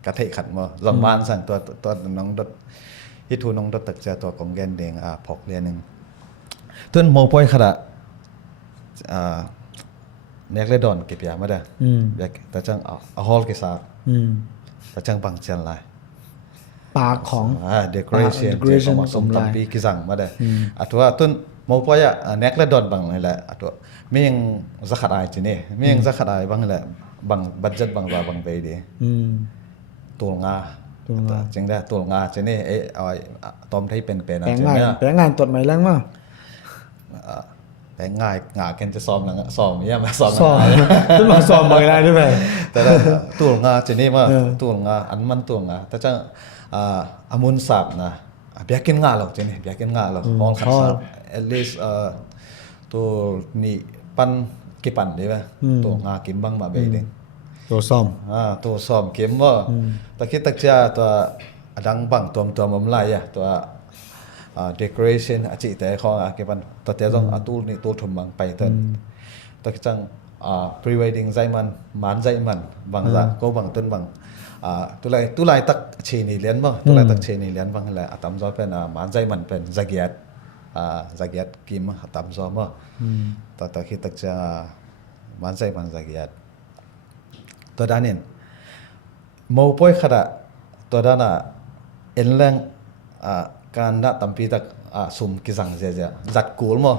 กระเทะขัดมาลำบานสั่งตัวน้องดดที่ทูน้องดดตักจะตัวของแกนเดงพกเรียนหนึ่งต้นโมป่วยขนาดเน็กเลดอนเก็บยามาได้แต่จังเอาฮอลกิซาแต่จังบังเจียนลายปากของdecoration ของสมตัมปีกิซังมาได้ตัวต้นโมป่วยเน็กเลดอนบังนี่แหละตัวไม่ยังสักขายจีนี่ไม่ยังสักขายบังนี่แหละบังบัดเจ็ตบังว่าบังไปดีตัวงาจังได้ตัวงาจีนี่เอาตอมที่เป็นนะจีนี่แปลงงานตรวจใหม่แรงมากแต่ง่ายงากันจะซ้อมหนังซ้อมเนี่ยมาซ้อมต้นมาซ้อมบางได้ด้วยไหมแต่ตัวงาจีนี่มาตัวงาอันมันตัวงาแต่จังอามุนสับนะเบียกินงาหรอกจีนี่เบียกินงาหรอกมองขัดสับ at least ตัวนี่ปันกี่ปันดีป่ะตัวงากินบ้างมาเบยดิตัวซ้อมตัวซ้อมเข็มว่าตะคิดตะจ้าตัวดังบังตัวมันไหลตัวdecoration อาจิแต่ของกี่ปันตัวเจ้าต้องตู้นี่ตัวถุงบังไปเตินตะคิดจังpre wedding ใจมันใจมันบางอย่างก็บางต้นบางตัวไรตักเชนีเลี้ยนบ่ตัวไรตักเชนีเลี้ยนบางแหละตำจอเป็นมันใจมันเป็นzagiat kim tam zo ma ta khi tak cha man sai man zagiat to danin mo poi khada to dana enlang kan da tampi tak sum ki sang je zat kul mo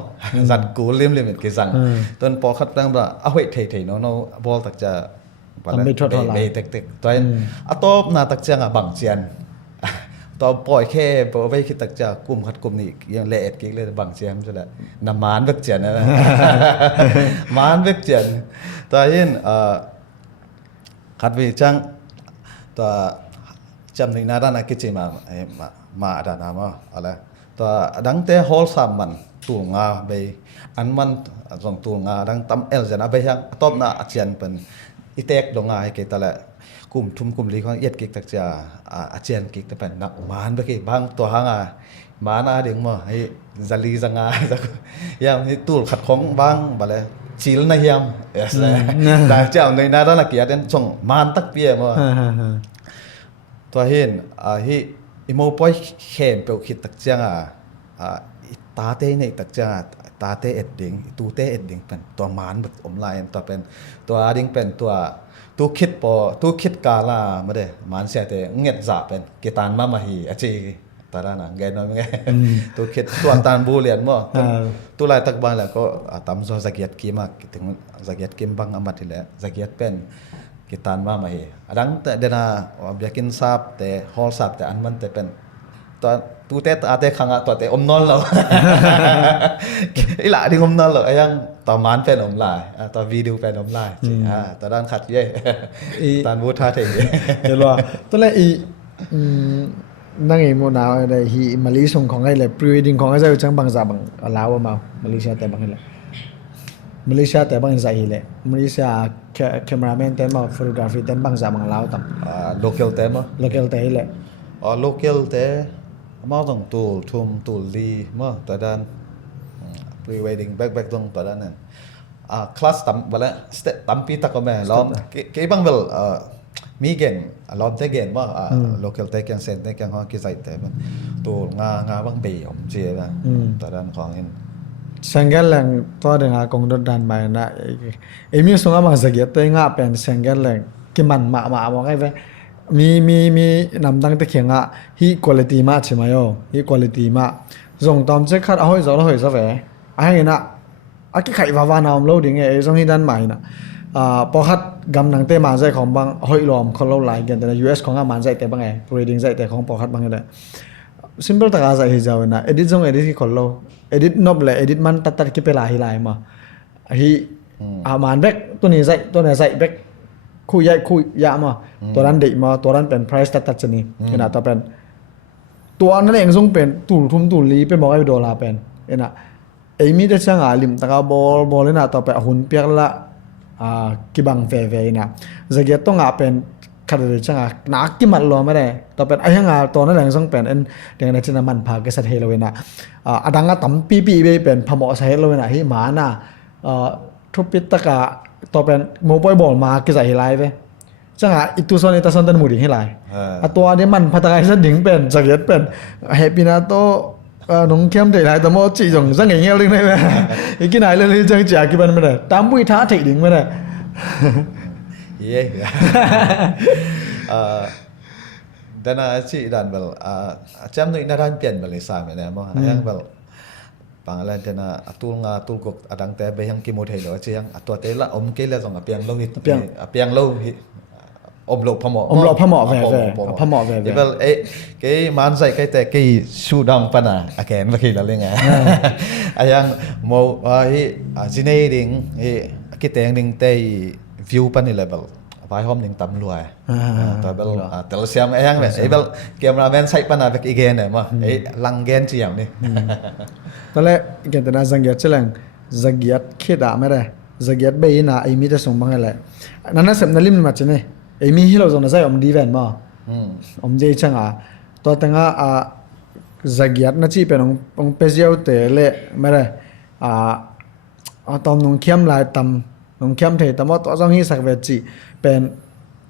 zat kul lim ki sang ton po khat tang ba a hoi thei no bol tak cha be tek to en atop na tak cha bang chianตอนปล่อยแค่พอไปคิดตักจากกลุ่มขัดกลุ่มนี้ยังเละกิ๊กเลยบางเสียมใช่ไหมน้ำมันเวกเจียนนะมันเวกเจียนตอนนี้ขัดวิจังตัวจำในนาด้านนักกิจมาด้านน้ำอะไรตัวดังเตะฮอลสามมันตัวงาไปอันมันส่งตัวงาดังตั้มจะนะไปยังต้มน่ะเจียนเป็นอีเต็กดงงาให้เกตละกลุ่มทุ่มกลุ่มลีของเอียดกิกตักจะอาเจียนกิกแต่เป็นนักมานไปกี่บางตัวหางมานาเดียงมาให้จลีจังสักยังให้ตู้ขัดของบางบาเลยชิลนะยามแต่เจ้าในนาด้านนักเกียรติส่งมานตักเปียมาตัวเห็นอิโมปอยเข้มเปลวคิดตักจังตาเต้ในตักจังตาเต้เอ็ดดิ่งตูเต้เอ็ดดิ่งเป็นตัวมานแบบอมลายตัวเป็นตัวดิ่งเป็นตัวคิดกาลาไม่ได้มันเสียแต่เงียบจ่าเป็นกีตานมามาฮีอาจีตาด้านังแกน้อยมั้งตัวคิดตัวตานบูเรียนมั้งตัวลายตักบางแล้วก็ตามโซจักยัดกีมากถึงจักยัดกีมบางอามัดที่แล้วจักยัดเป็นกีตานมามาฮีดังแต่เดน่าเบียกินซาบแต่ฮอลซาบแต่อันมันแต่เป็นตัวตู้เตะอาเตะขังตัวเตะอมนอนเราอีหล่าดิ้งอมนอนเราไอ้ยังต่อมันเป็นอมลายต่อวิดีโอเป็นอมลายต่อด้านขัดเย่ตานบูท่าเท่เดี๋ยวว่าตัวแรกนั่งโมนาอะไรฮีมาเลเซียของไอ้เลยพรีเวดดิ้งของไอ้เจ้าจังบางจากบางลาวมามาเลเซียแต่บางเลยมาเลเซียแต่บางใจเลยมาเลเซียแคมราแมนแต่มาฟอโตกราฟีแต่บางจากบางลาวต่ำlocal แต่มาlocal แต่เลยlocal แต่มาต้องตูทุ่มตูลีมาแต่ด้าน pre wedding back ตรงแต่ด้านนั้นคลาสตั้มไปแล้วสเตตตั้มปีตะก็แม่ล้อมเกี่ยบางเวลมีเกณฑ์ล้อมเตะเกณฑ์ว่าlocal เตะเกณฑ์เซนเตะเกณฑ์เขาคิดใส่แต่มันตัวงาบางปีผมเชียร์นะแต่ด้านของนี้สังเกตแหล่งตัวเรื่องกงดดันไปนะเอ็มยังส่งมาสักเยอะตัวงาเป็นสังเกตแหล่งกิมันมาบอกไอ้เว้มีนำตั้งแต่เขียงฮีคุณภาพมาใช่ไหมอ๋อฮีคุณภาพมาส่งตอมเช็คคัดเอาให้เราซะแฝงไอ้เงี้ยนะกี่ไข่วานามเราดิ่งไอ้ส่งที่ด้านใหม่นะพอคัดกำลังเตะมาใจของบางห้อยรวมคนเราหลายกันแต่ใน US ของมันใจแต่บางไง reading ใจแต่ของพอคัดบางไง simple ตะการใจที่จะเป็นนะ edit ส่ง edit ที่คนเรา edit นบเลย edit มันตัดกี่เป็นหลายมาฮีมันแบกตัวนี้ใจแบกคู่ใหญ่คู่ยามาตัวนั้นเด็กมาตัวนั้นเป็น price ตัดชนิดขนาดตัวเป็น ตัวนั่นเองทรงเป็นตุลทุ่มตุลลีเป็นบอกไอ้ดอลลาร์เป็นนะไอ้มีแต่ช่างอาลิมตะกาบอลเลยนะต่อไปหุ่นเปียกละกิบังเฟเวนะจะเกียต้องเป็นขัดเลยช่างนักกิมัดล้อไม่ได้ต่อเป็นไอ้ช่างตัวนั่นเองทรงเป็นเอ็นเดี๋ยวนั้นจะนำมันพากษัตริย์เลยนะดังก็ตั้มปีไปเป็นพมอใช้เลยนะที่มาน่ะทุบปิดตะกาต่อเป็นโมบายบอลมากิจไลฟ์ไปจังitu soal itu soal dan mudik hilai atau ada man patakai seding pen sakit pen happy na to nong kem de lai to mo chi jong sang ngai ngel ding nai iki nai le jang chi aki ban ma tam pui tha thai ding ma ye dana chi dan bal cham noi na ran pian bal sa me na mo yang bal pangalan dana atul kok adang te be yang ki mo thai lo chi yang atwa te la om ke la jong apiang lo ni apiang lo om lộc phamo về well cái man sai cái su dang pana again khi là lên ayang mo jine ding cái teng ding te view pan level vai hom ding tam lua ta bel tel siam ayang well cameraman sai pana vek again này mà lang gen chi yam ni tale gen ta zangiat chelang zagiat kheda mere zagiat be ina ai mi ta song bang le nana sem nalim ma cheneไอ้มีที่เราจะใช้อมดีแวนมาอมเจช่างตัวตั้งจักรยานนั่นจีเป็นองเปเซียวเตะเละไม่ได้ตอนน้องเข้มลายตำน้องเข้มเทแต่ว่าตัวจ้องที่สักเวจีเป็น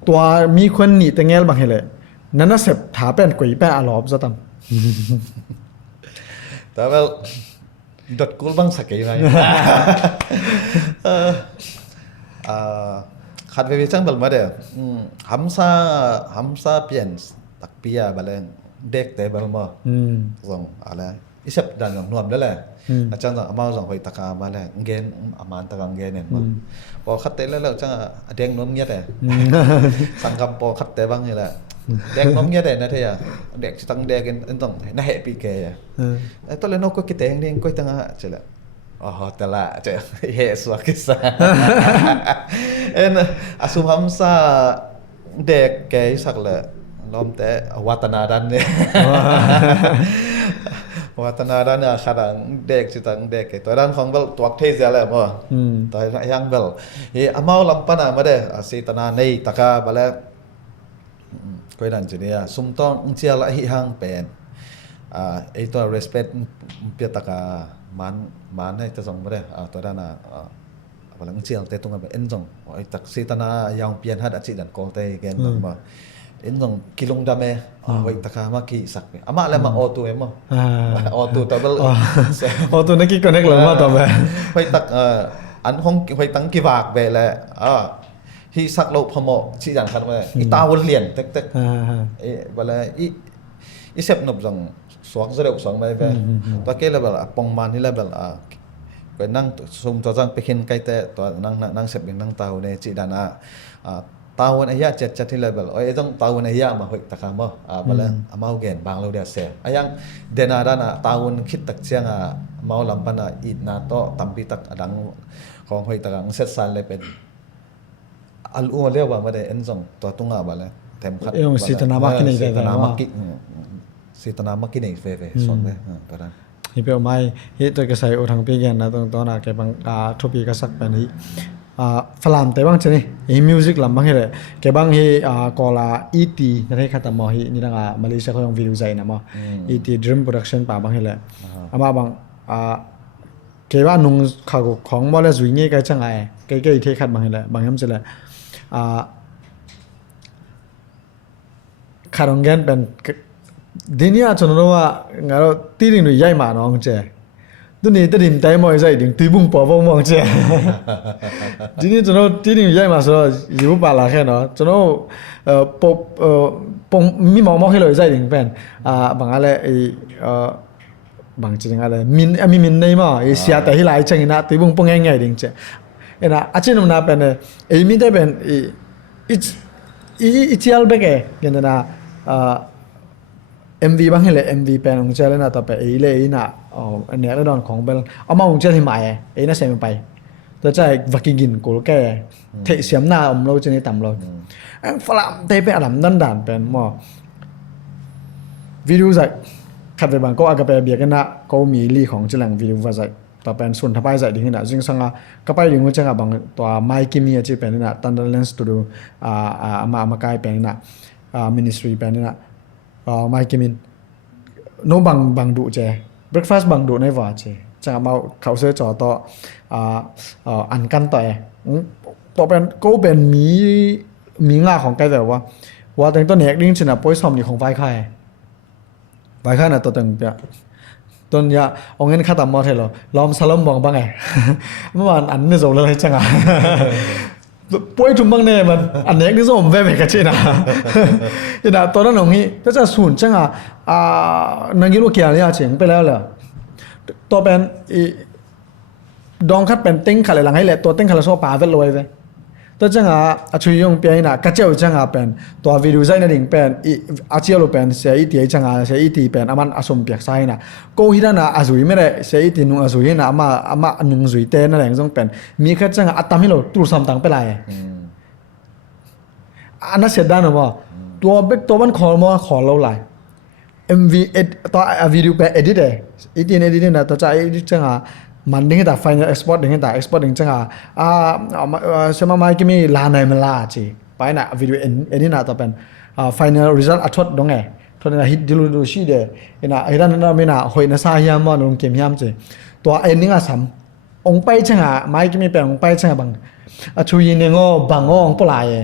ตัวมีคนหนีแต่เงี้ยบางเหตุนั่นน่ะเสพถาเป็นกุยแปะอลอบซะตำแต่ว่าดดกูบังสักกี่ไรขัดไปจังบลมาเด้hamsa pian tak pia balen dek te bal ma zong ala isap dan ng nuam dala achang zong amao zong hoi taka ma la ngen aman taka ngen ne ma po khat te la la chang adeng nom nya te sangkam po khat te bang ni la dek nom nya te na the ya dek tang dek en tong na he pi ke ya to le no ko ki teng ding ko tanga chela tela cek Yesus kisah en asum hamsa dek kayak sakle lom te watanaran ne watanaran ya kadang dek citang dek itu dan kong bel tuak teh zela mo tapi yang bel amau lampana ma de si tanah nei taka bala koi dan jenis ya sumtong ciala hi hang pen itu respect pia taka man này ta dòng đây tôi đang là và lắng chiều tây tung là en dòng gọi tắc sĩ ta na yang pian hat chỉ đàn con tây gen mà en dòng kilong đame vậy tắc mà kỳ sạc ama là mà auto em mà auto tao bel auto này kỳ connect luôn mà tao về vậy tắc anh không vậy tăng kỳ vạc về là khi sạc lâu phàm mộ chỉ đàn khăn mà tao vẫn liền tắc tắc và là ít xếp nộp dòng xuống rất được xuống vềตัวเกล้าแบบปองมันที่แบบไปนั่งซุ่มตัวจังไปเห็นไกลแต่ตัวนั่งเสพเป็นนั่งเตาในจีดานะเตาวันอายะจัดที่แบบไอ้ต้องเตาวันอายะมาหอยตะคามมาแล้วมาเอาเงินบางเราเดียวเสียไอ้ยังเดนาดานะเตาวันคิดตักเชียงมาเอาลำพันอีนาโตตั้มปีตักดังของหอยตะกังเซตซันเลยเป็นอัลอูเรียกว่าไม่ได้เอ็นซงตัวตุ้งอาบะเลยเต็มขัดสิตนามักนี่สิตนามักsi tanah makin ni fe sonde paran hi pe mai hi to ke sai o thang pe gen na tong to na ke bang thopi ka sak pen hi flam te bang chani hi music lam bang he ke bang hi kola et na thai khatam mo hi ni danga malaysia ko yong video zai na mo et dream production pa bang he le ama bang ke ba nung kha ko khong mo le zui nge ka chang ai ke the khat bang he le bang yam che le kharong gen pen Dinia chonwa ngaro tiring nu yai ma nong che tu ni tadim tai mo sai ding tibung po bo mong che Dinia chono tiring yai ma so yu ba la khe no chono pong mi mo mo khe lo sai ding pen bang ale bang ching ale min nei ma sia ta hi lai chang na tibung pong ngai ding che ena achin na pen mi te pen ichial beke gena MV บางเหละ MV เป็นของเจ้าเลยนะต่อไปไอ้เลยน่ะอันเนี้ยแล้วดอนของเบลเอามาของเจ้าที่หมายไอ้น่ะเสียไปแต่ใจวักกินกูแก่เทเสียมหน้าอมเราจะในต่ำเราฝรั่งเตะไปอลัมดันด่านเป็นหม้อวิดีโอจาก ขัดไปบางก็อากาเปเบียกันนะก็มีลีของเจลังวิดีโอว่าใจต่อเป็นส่วนทับไปใจดิ้งนะจึงสังก็ไปดิ้งว่าจังบางตัวไมค์กิมีอาชีพเป็นนะตันเดอร์เลนส์ตูดิโอมากายเป็นนะมินิสทรีเป็นนะไมค์กิมินโนบางดูเจเบรคฟาสต์บางดูในว่าเจจังมาเขาเสือจ่อต่ออันกันต่อเป็นก็เป็นมีง่าของไกแต่ว่าแต่ตัวเนี้ยดิ้งชนะป่วยซ้อมนี่ของไฟไข่น่ะตัวตึงเปียต้นยาเอาเงินค่าตามมอเทลลอมซาลมบองบ้างไงเมื่อวานอันนี้ส่งเลยจังอ่ะป่วยจุ่มบ้างเนี่ยมันอันเนี้ยนี่ส่งเว่กันชินะนี่นะตัวนั้นตรงนี้ก็จะสูญจังอ่ะนักกีฬาเกียร์เนี่ยเฉียงไปแล้วเหรอตัวเป็นดองคัดเป็นติ้งขัดหลังให้แหละตัวติ้งขัดแล้วโซ่ป่าเวทลอยไปตัวจังช่วยยงเปียน่ะกระเจ้าจังเป็นตัววิดีโอไซน์นั่นเองเป็นอาเจียโลเป็นเสียอีตีจังเสียอีตีเป็นอามันอาสมเปียกไซน่ะกูฮิดาน่ะอาจุยไม่ได้เสียอีตีนุ่งอาจุยน่ะอามานุ่งจุยเต้นั่นแหละต้องเป็นมีแค่จังอัตตามิโลตูซ้ำตังไปเลยอันนั้นเสียดายนะว่าตัวมันขอเราไหล MV ตัววิดีโอเป็นเอดิตเลยอีตีเอดิตน่ะตัวจะเอดิตจังมันดิ้งแต่ final export ดิ้งแต่ export ดิ้งจังsema mai kimi la nai mala chi pai na video edit na ta pen final result athot dong e thon na hit dilu shi de ina iran na me na hoi na sa hiam ma nong kem hiam chi to ending a sam ong pai changa mai kimi pen ong pai changa bang a chu yin ngo bang ong pola ye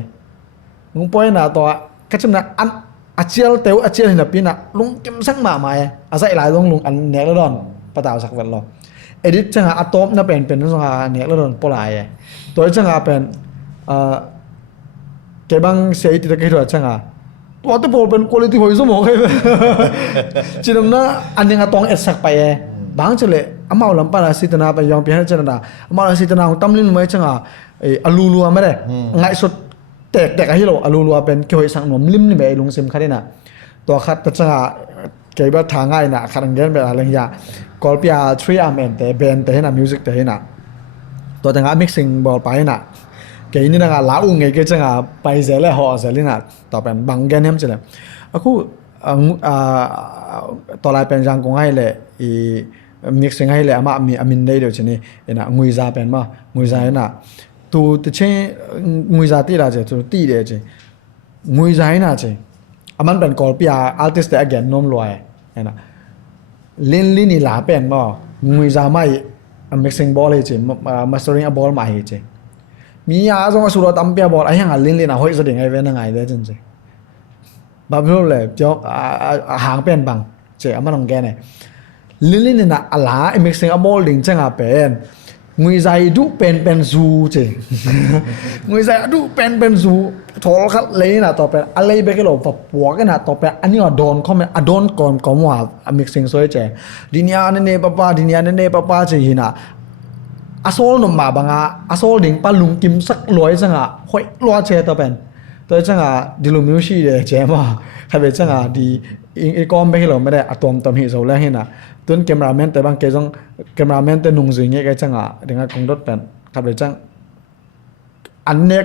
ngong poi na to ka chim na an achiel teu achiel na pi na lung kem sang ma mai a sai lai lung an ne la don pa taw sak vel lo editจังอะตอมน่ะเป็นจังอะเนี่ยแล้วโดนปลายตัวจังอะเป็นเก็บังเสียติตะเกตัวจังอะตัวตะโปเป็นคุณภาพหอยสมองให้จินำนะอันยังอะตองเอ็ดสักไปบางจังเลยอามาลำปาราสิตนาไปยองเปียจังนะอามาลาสิตนาของตำลินไว้จังอะอลูลัวไม่ได้ง่ายสุดแตกให้เราอลูลัวเป็นเกี่ยวกับสังหนมลิมนี่แบบลุงซิมคัดนี่นะตัวคัดจังอะเกี่ยวกับทางง่ายนะคัดเงินแบบอะไรอย่างเงี้ยกอลเปียทรีอาร์เมนแต่เบนแต่ให้นะมิวสิกแต่ให้นะตัวจังหวะมิกซิ่งบอลไปนะเกี่ยนี่นะลาอุ้งเกี่ยจังหวะไปเสร็จแล้วห่อเสร็จแล้วนะต่อเป็นบางแกนเห็นจะเลยakuต่อไปเป็นยังคงให้เลยมิกซิ่งให้เลยอามามีอามินได้เดี๋ยวชนี้นะงุยซาเป็นมั้งงุยซาเนี่ยตัวที่เช่งุยซาตีละเจ้ตัวตีเดียวเจ้งุยซาเนี่ยเจ้อามันเป็นกอลเปียอาร์ติสต์แต่แกนน้อมลอยนะเล่นนี่หลาเป็นบ่งุยซาไม่mixing ball เฉยmastering a ball มาเฉยมีอาจงสุรตัมเปียบอลไอ้ยังเล่นนะห้อยแสดงไอ้เว้นยังไงเลยจังสิแบบนี้เลยเจ้าหางเป็นบังเจ้ามันต้องแกเนี่ยเล่นนะอะไร mixing a ball ดิ่งจังเป็นงุยซาดูเป็นซูเจ้งุยซาดูเป็นซูทอลคัดเลยนะต่อไปอะไรไปก็หลบฝักปัวกันนะต่อไปอันนี้โดนเขาไม่โดนก่อนว่า mixing สวยเจ้ดินยาเนี่ยป้าดินยาเนี่ยป้าเจ้าหินะอาโซลนมมาบังอาโซลดิ่งปลาลุงกิมสักร้อยจังห้อยรัวเจ้ต่อเป็นตัวจังดิลูมิวชีเจ้เจ้มาใครเป็นจังดีอีกก้อนไปให้เราไม่ได้อะตอมตอมหิโซแล้วเห็นนะต้นแคมราแมนแต่บางเกจงแคมราแมนแต่นุ่งสีเงี้ยก็จังเรื่องของรถเป็นใครเป็นจังอันเน็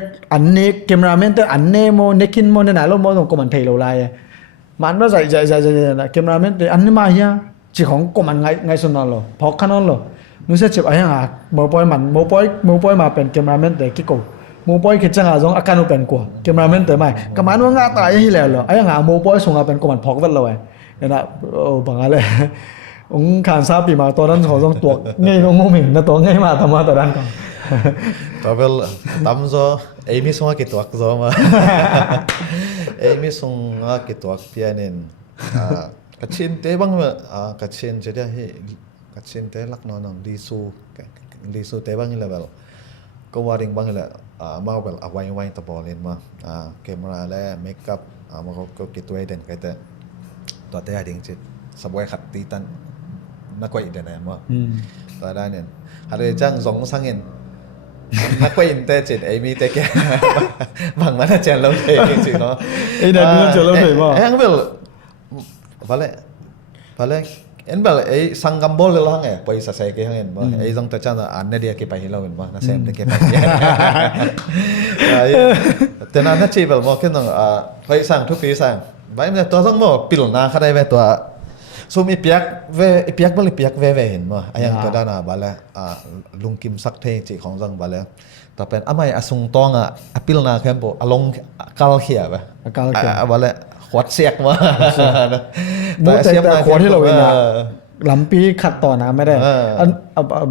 กแคมราแมนแต่อันเนโมเนคินโมเนี่ยไหนเราโมต้องกมันเทเราไล่มันว่าใส่แคมราแมนแต่อันนี้มาเฮียจีของกมันไงส่วนนั้นหรอพอขนาดหรอนู้เสียจีบอะไรโมปอยมันโมปอยมาเป็นแคมราแมนแต่กิ๊กกูโมปอยคิดจังจงอาการเป็นกว่าแคมราแมนแต่ไม่กมันว่างาตายยังไงแล้วหรอไอ้ยังโมปอยส่งมาเป็นกมันพอกกันเลยเนี่ยนะบางอะไรองค์การซาปีมาตัวนั้นเขาต้องตัวง่ายน้องงงเหม็นนะตัวง่ายมาทำมาตัวนั้นก่อนตัวเวลตั้มโซเอมิส่งกี่ตัวก็โซมาเอมิส่งกี่ตัวเพียนินกัดชินเต้บังกัดชินจะได้ให้กัดชินเต้ลักนอนดีสูเต้บังนี่แหละเวลก็วาริงบังนี่แหละมาเวลเอาไว้ตะบอลเล่นมาแคมราและเมคอัพมาก็กี่ตัวเด่นกันแต่ตัวเต้ดิ่งจิตสบายขัดตีตันนักวิ่งเดินไหนมั้งตัวได้เนี่ยหาเลยจ้างสองสังเงินนักวิ่งเตะจิตไอ้มีเตะแก่บางมันอาจารย์เราเตะจริงๆเนาะไอ้เด็กนี่จะเราเตะมั้งไอ้ยังเบลพอเลยเอ็นเบลไอ้สังกัมบอลเลยล่ะไงไปสักใส่กี่ครั้งเห็นมั้งไอ้ต้องแต่จ้างอันนี้เดียกี่ไปเราเห็นมั้งน่าเสียมเด็กกี่ไปแต่นั่นน่าจีบเบลมั้งแค่ต้องไปสั่งทุกปีสั่งไปเนี่ยตัวต้องบอกปิลนาเขาได้ไหมตัว ซุมอีเปียกเวอีเปียกบ่เลยเปียกเวเห็นบ่อายังตัวด้านบาละลุงกิมสักเทจิของจังบาละต่อเป็นอามายอสุงตองปิลนาแคมโปอลงกาลเขียบกาลเขียบาละขวดเสียกว่ามูแต่ขวดที่เราเองนะลำปีขัดต่อนะไม่ได้อัน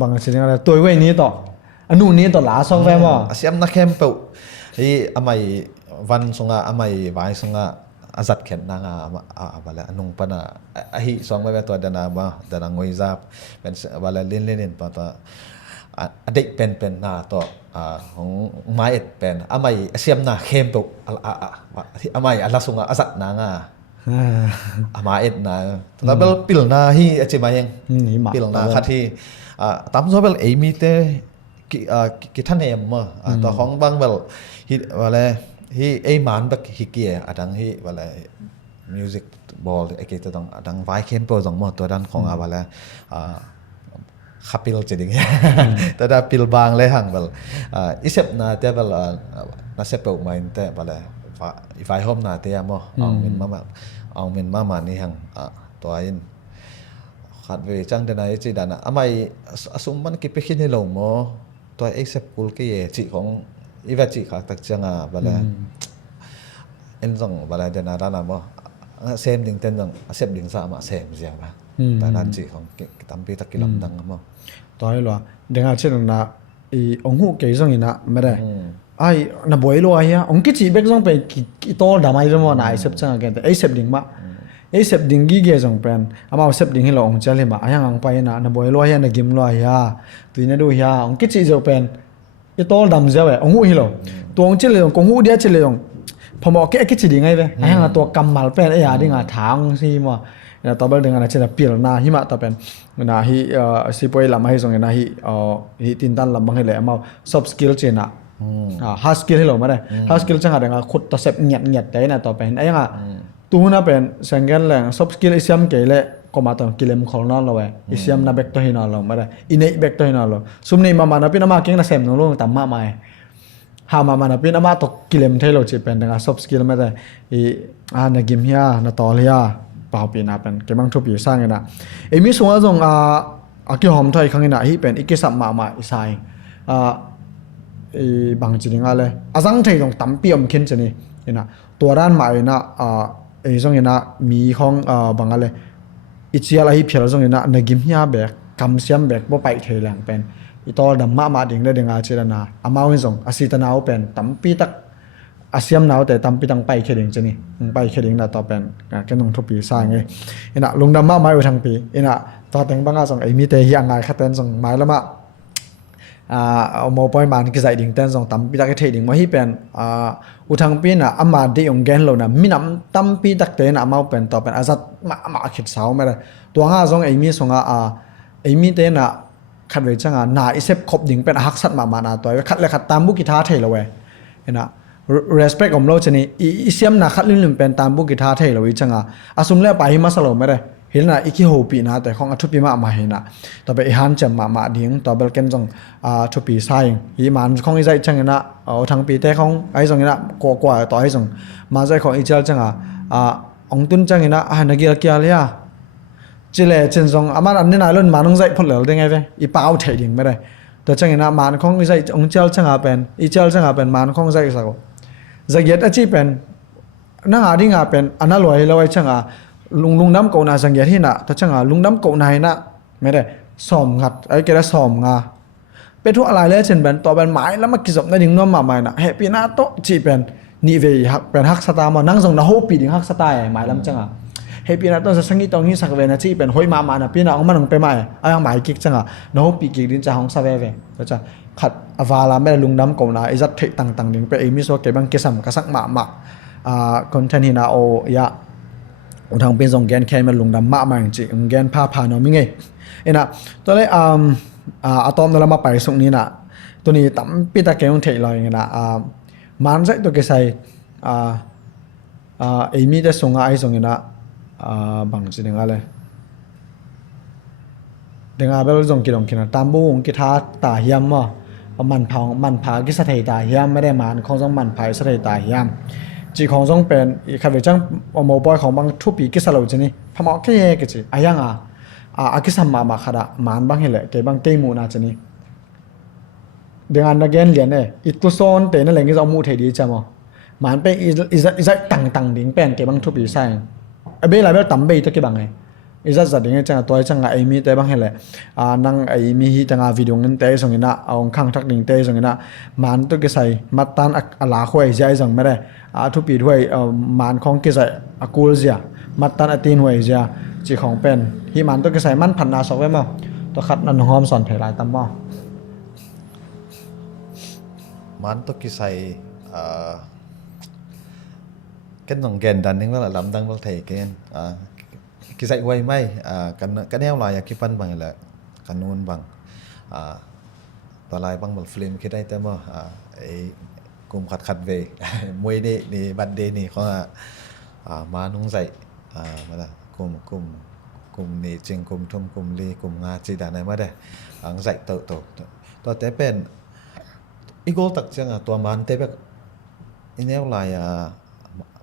บางสิ่งอะไรตัวเว้ยนี้ต่ออันนู้นนี้ต่อหลาซองแฟมเสียมนักแคมเปที่อามายวันสงอามายไว้สงอาจัดเข็นนางบาละนุงปนะฮิสองไปตัวดานาบ่ดานางอยซาเป็นบาละเล่นปะตัวเด็กเป็นนาตัวของไม้เป็นอามายเสียมนาเข้มตุที่อามายอัลลาสุงอาจัดนางอามานะแล้วเบลปิลนาฮีอาจจะมายังปิลนาคัดที่ตามส่วนเบลเอมีเตกิท่านเอ็มตัวของบางเบลฮิว่าฮีเอมันบักฮิเกียดังฮีว่ามิวสิกบอลไอเกตต้องดังไวเข้มเปิลสองหมดตัวด้านของว่าขับปิลจะดิ่งแต่ได้ปิลบางเลยห่างเบลอิเซปนาเตเบลน่าเซปเปิลมาอินเตเบลไฟห้องนาเตียมเอาเงินมานี่ห่างตัวอินขัดเวจังเดนายจีดานะอามายสุมันกิไปคิดให้ลงมั้ตัวเอ็กเซปกุลกี้จีของอีเวจีขาตักจังบาลเอ็นซองบาลเดนาดานะมั้เซมดิ่งเต้นซองเซมดิ่งสามเซมเสียบ้าแต่นั่นจีของตั้มปีตะกิลำดังมั้ตัวนี้หรอเดี๋ยวเช่นนั้นอีองหูเกยซองอีน่ะไม่ได้ไอ้น่ะบ่อยรู้ไอ้องค์กิจเบกซองไปกี่โตดามาอีจมน่ะไอ้เซปจังกันแต่ไอ้เซปดิ่งมาไอ้เซปดิ่งกี่เกยซองเป็นอามาเซปดิ่งให้เราองค์เจริญมาไอ้ยังไปน่ะบ่อยรู้ไอ้น่ะกิมรู้ไอ้ตัวนี้ดูไอ้องค์กิจจะเป็นอีโตดำเจ้าเว้องหูให้เราตัวองค์เจริญองหูเดียเจริญพอมาแค่กิจดิ่งไงเว้ไอ้ยังตัวกำมัลเป็นไอ้ดิ่งทางสิมานะต่อไปdengan aja pil na hima tapen na hi sipoi lama hi song na hi tintan lambang hi le amau soft skill chena hard skill hi lo mare hard skill changa denga khut ta sep nyat dai na to pen ayanga tu na pen sangen lang soft skill isiam ke le koma ton kilem kholna lo we isiam na bek to hi na lo mare inei bek to hi na lo sumni mama na pin ama keng na sem no lo tamma mai ha mama na pin ama to kilem thelo che pen denga soft skill mare i na gim hia na tol hiaเปล่าปีนาเป็นเก็บบังทุบปีสร้างกันนะเอมิส่วนตรงเกี่ยวหอมไทยครั้งนี้นะที่เป็นอีกสัมมาอีสายบางจริงอะไรจังไทยตรงตั้มปีอมขึ้นจะนี่นะตัวด้านใหม่นะตรงนี้นะมีของบางอะไรอิจฉาอะไรที่เพียรตรงนี้นะในกิมยาแบกคำเสียมแบกว่าไปเทแรงเป็นอีตัวดำมาดิ่งได้ดิ่งอาเจรนาอามาวินส่งอาศิตนาวเป็นตั้มปีตักอาเซียมหนาวแต่ตั้มปีตังไปแค่เดียงจะนี่ไปแค่เดียงนะต่อเป็นแค่ต้องทุบปีสร้างไงนะลงดำมาไม้ไว้ทั้งปีนะต่อแต่งบางอาส่งไอ้มีแต่เฮียงไงขัดเต้นส่งไม้แล้วมาโมปอยมันกิจดิ่งเต้นส่งตั้มปีตักเทดิ่งมาที่เป็นอุทังปีน่ะอามาดีองแกนเราน่ะมีน้ำตั้มปีตักเต้นอามาเป็นต่อเป็นอาซัดมาขิดเสาไม่ได้ตัวง่าส่งไอ้มีส่งไอ้มีเต้นน่ะขัดไว้จังน่ะไอ้เซฟคบดิ่งเป็นหักสัตว์มานาตัวขัดเลยขัดตามบุกิท้าเทเราเว้ยนะrespect ของเราจะนี่อีเสียมนะคัดลิ่นเป็นตามบุกิทาเทเราอีจังอาสุมเล่ไปหิมาสโลไม่ได้เห็นนะอีกี่โฮปีนะแต่ของทุปีมาเห็นนะต่อไปอีฮันจะมาดิ่งต่อไปเกนจงทุปีใส่อีมันของอีใจจังนะทางปีแต่ของไอ้จงนะกว่าต่อไอ้จงมาใจของอีเจ้าจังองตุนจังนะนักเกียร์เกียร์เลยจิเลเจนจงมาอันนี้นายรุ่นมาน้องใจพลเหลือได้ไงเว้ยอีเป้าเทดิ่งไม่ได้แต่จังนะมันของอีใจองเจ้าจังเป็นอีเจ้าจังเป็นมันของใจสักจะยัดอาชีพเป็นนักอาดิ้งเป็นอันนั้นลอยเราไอ้ช่างลุงน้ำเก่านาสังเกตที่น่ะแต่ช่างลุงน้ำเก่าในน่ะไม่ได้สอมงัดไอ้แกได้สอมงาเป็นทุกอะไรเลยเช่นเป็นต่อเป็นไม้แล้วมากิจสมในดิ่งน้ำมาใหม่น่ะเฮปีน่าโตจีเป็นนี่เวียเป็นฮักสตาร์มานั่งส่งนาโฮปีดิ่งฮักสตาร์ไม้ลำจังเฮปีน่าโตจะสังเกตตรงนี้สักเวนะจีเป็นห้อยมาน่ะปีน่าเอามาหนึ่งไปใหม่ไอ้ยังไม้กิจจังนาโฮปีกิจดินจะห้องสเวแล้วจะขัดวาลาไม่ลุงดำก่อนนะไอ้จัดเทต่างๆดิ่งไปเอมิโซเก็บบังเกสัมกษักมาคอนเทนต์นาโอยะทางเป็นส่งแกนแค่มาลุงดำมาจริงแกนพาโนมิไงนะตัวนี้อะตอมเรามาไปส่งนี้นะตัวนี้ตั้มปีตาเกงเทลอยนะมันใช่ตัวเกษเอมิจะส่งไอ้ส่งนี้นะบางสิ่งอะไรเด็กอาเบลส่งกี่ดองกี่นะตามบุ้งกีตาร์ตาเฮียมมันพากิสเทตาเฮียมไม่ได้มันคงต้องมันพายสเทตาเฮียม จีของจงเป็นอีคาเวจังอโมบอยของบางทุปีกิสลาวจนี่พะมอแค่เยกจีอายังอากิสัมมาขดะมานบางเฮเลเกบางเกมูนาจนี่dengan again lian itu son te na lengi mu thei di chamo man pe is tang ding pen ke bang thu pi sai abe la be tam be to ke bang is za ding chang toy chang ai mi te bang hele nang ai mi hi tanga video ngin te song ina aung khang thak ding te song ina man to ke sai matan ala khoi jai jang mere thu pi thoi man khong ke sai akul zia matan atin hoi zia chi khong pen hi man to ke sai man phan na sok we mo to khat nan hom son thei lai tam mo man to kisai cái nòng gen dan ning là làm đăng thầy cái kisai quay mai cái neo lại cái phân bằng là cái nôn bằng và lại bằng một film cái đây tem cùng khát về môi đi ban đêm này có má nung dậy mà là cùng nị chừng cùng thum cùng ly cùng nga chỉ đàn này mà đây dậy tổ tế bên igol tak chang to man te bek ineu lai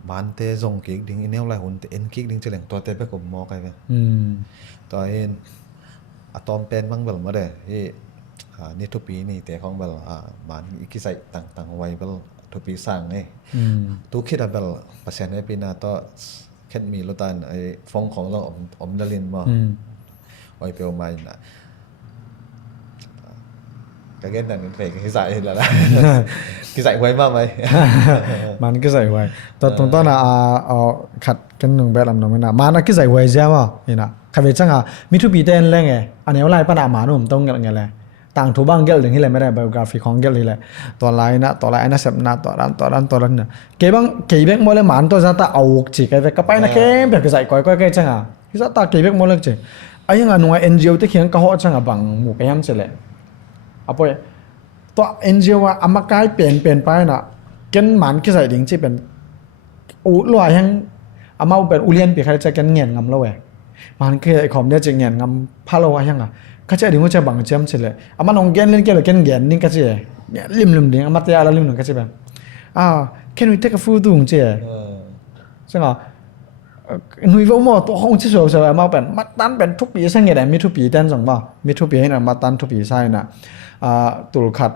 man te zong ki ding ineu lai hun te en ki ding cheleng to te bek ko mo kai ve to in atom pen bang bel ma de hi ni tu pi ni te khong bel man ki sai tang wai bel tu pi sang ne tu khit a bel pasien e pina to khet mi lo tan ai phong khong lo om dalin mo oi pe mai na cái game này phải cái dạy là cái dạy quay mà mày มันก็ใส่ไว้ตรงต้นขัดกันหนึ่งแบบลำหนึ่งนะมันก็ใส่ไว้ใช่ป่ะนี่นะขัดไปจังมีทุกปีเต้นแรงไงอันนี้อะไรปัญหาหมาหนุ่มต้องไงแหละต่างทุบ้างเกลถึงที่ไรไม่ได้ไบโอกราฟีของเกลเลยแหละตัวไลน์นะตัวไลน์นะเสพนะตัวนั้นเนี่ยเก็บบ้างเก็บเบกโมเลยหมันตัวจะตาเอาจีกันไปก็ไปนะเก็บแบบก็ใส่ก้อยจังที่จะตาเก็บเบกโมเลยจีไอ้ยังหน่วย NGO ที่เขียนก็หัวจังบังหมู่ไปยังเฉลยเอาไปตัว NGO ว่าอามาไกเปลี่ยนไปนะเกินหมันกี่ใส่ดิ่งที่เป็นอุลอยยังอามาเป็นอุเลียนปีใครจะกันเงียนงำแล้วเว้ยมันคือไอ้ของเนี่ยจะเงียนงำพาเราว่ายังก็จะดิ่งว่าจะบังเชื่อมเฉลยอามาลงเกนเล่นเกลหรือเกนเงียนนี่ก็จะลิมดิ่งอามาเตะอะไรลิมหนึ่งก็จะแบบcan we take a photo งเจ้ใช่ไหมหนุ่ยว่าหมอตัวห้องที่สวยๆมาเป็นมัดตันเป็นทุกปีใช่ไงแต่มีทุกปีเต้นส่งมามีทุกปีให้นะมัดตันทุกปีใช่นะตุลขัด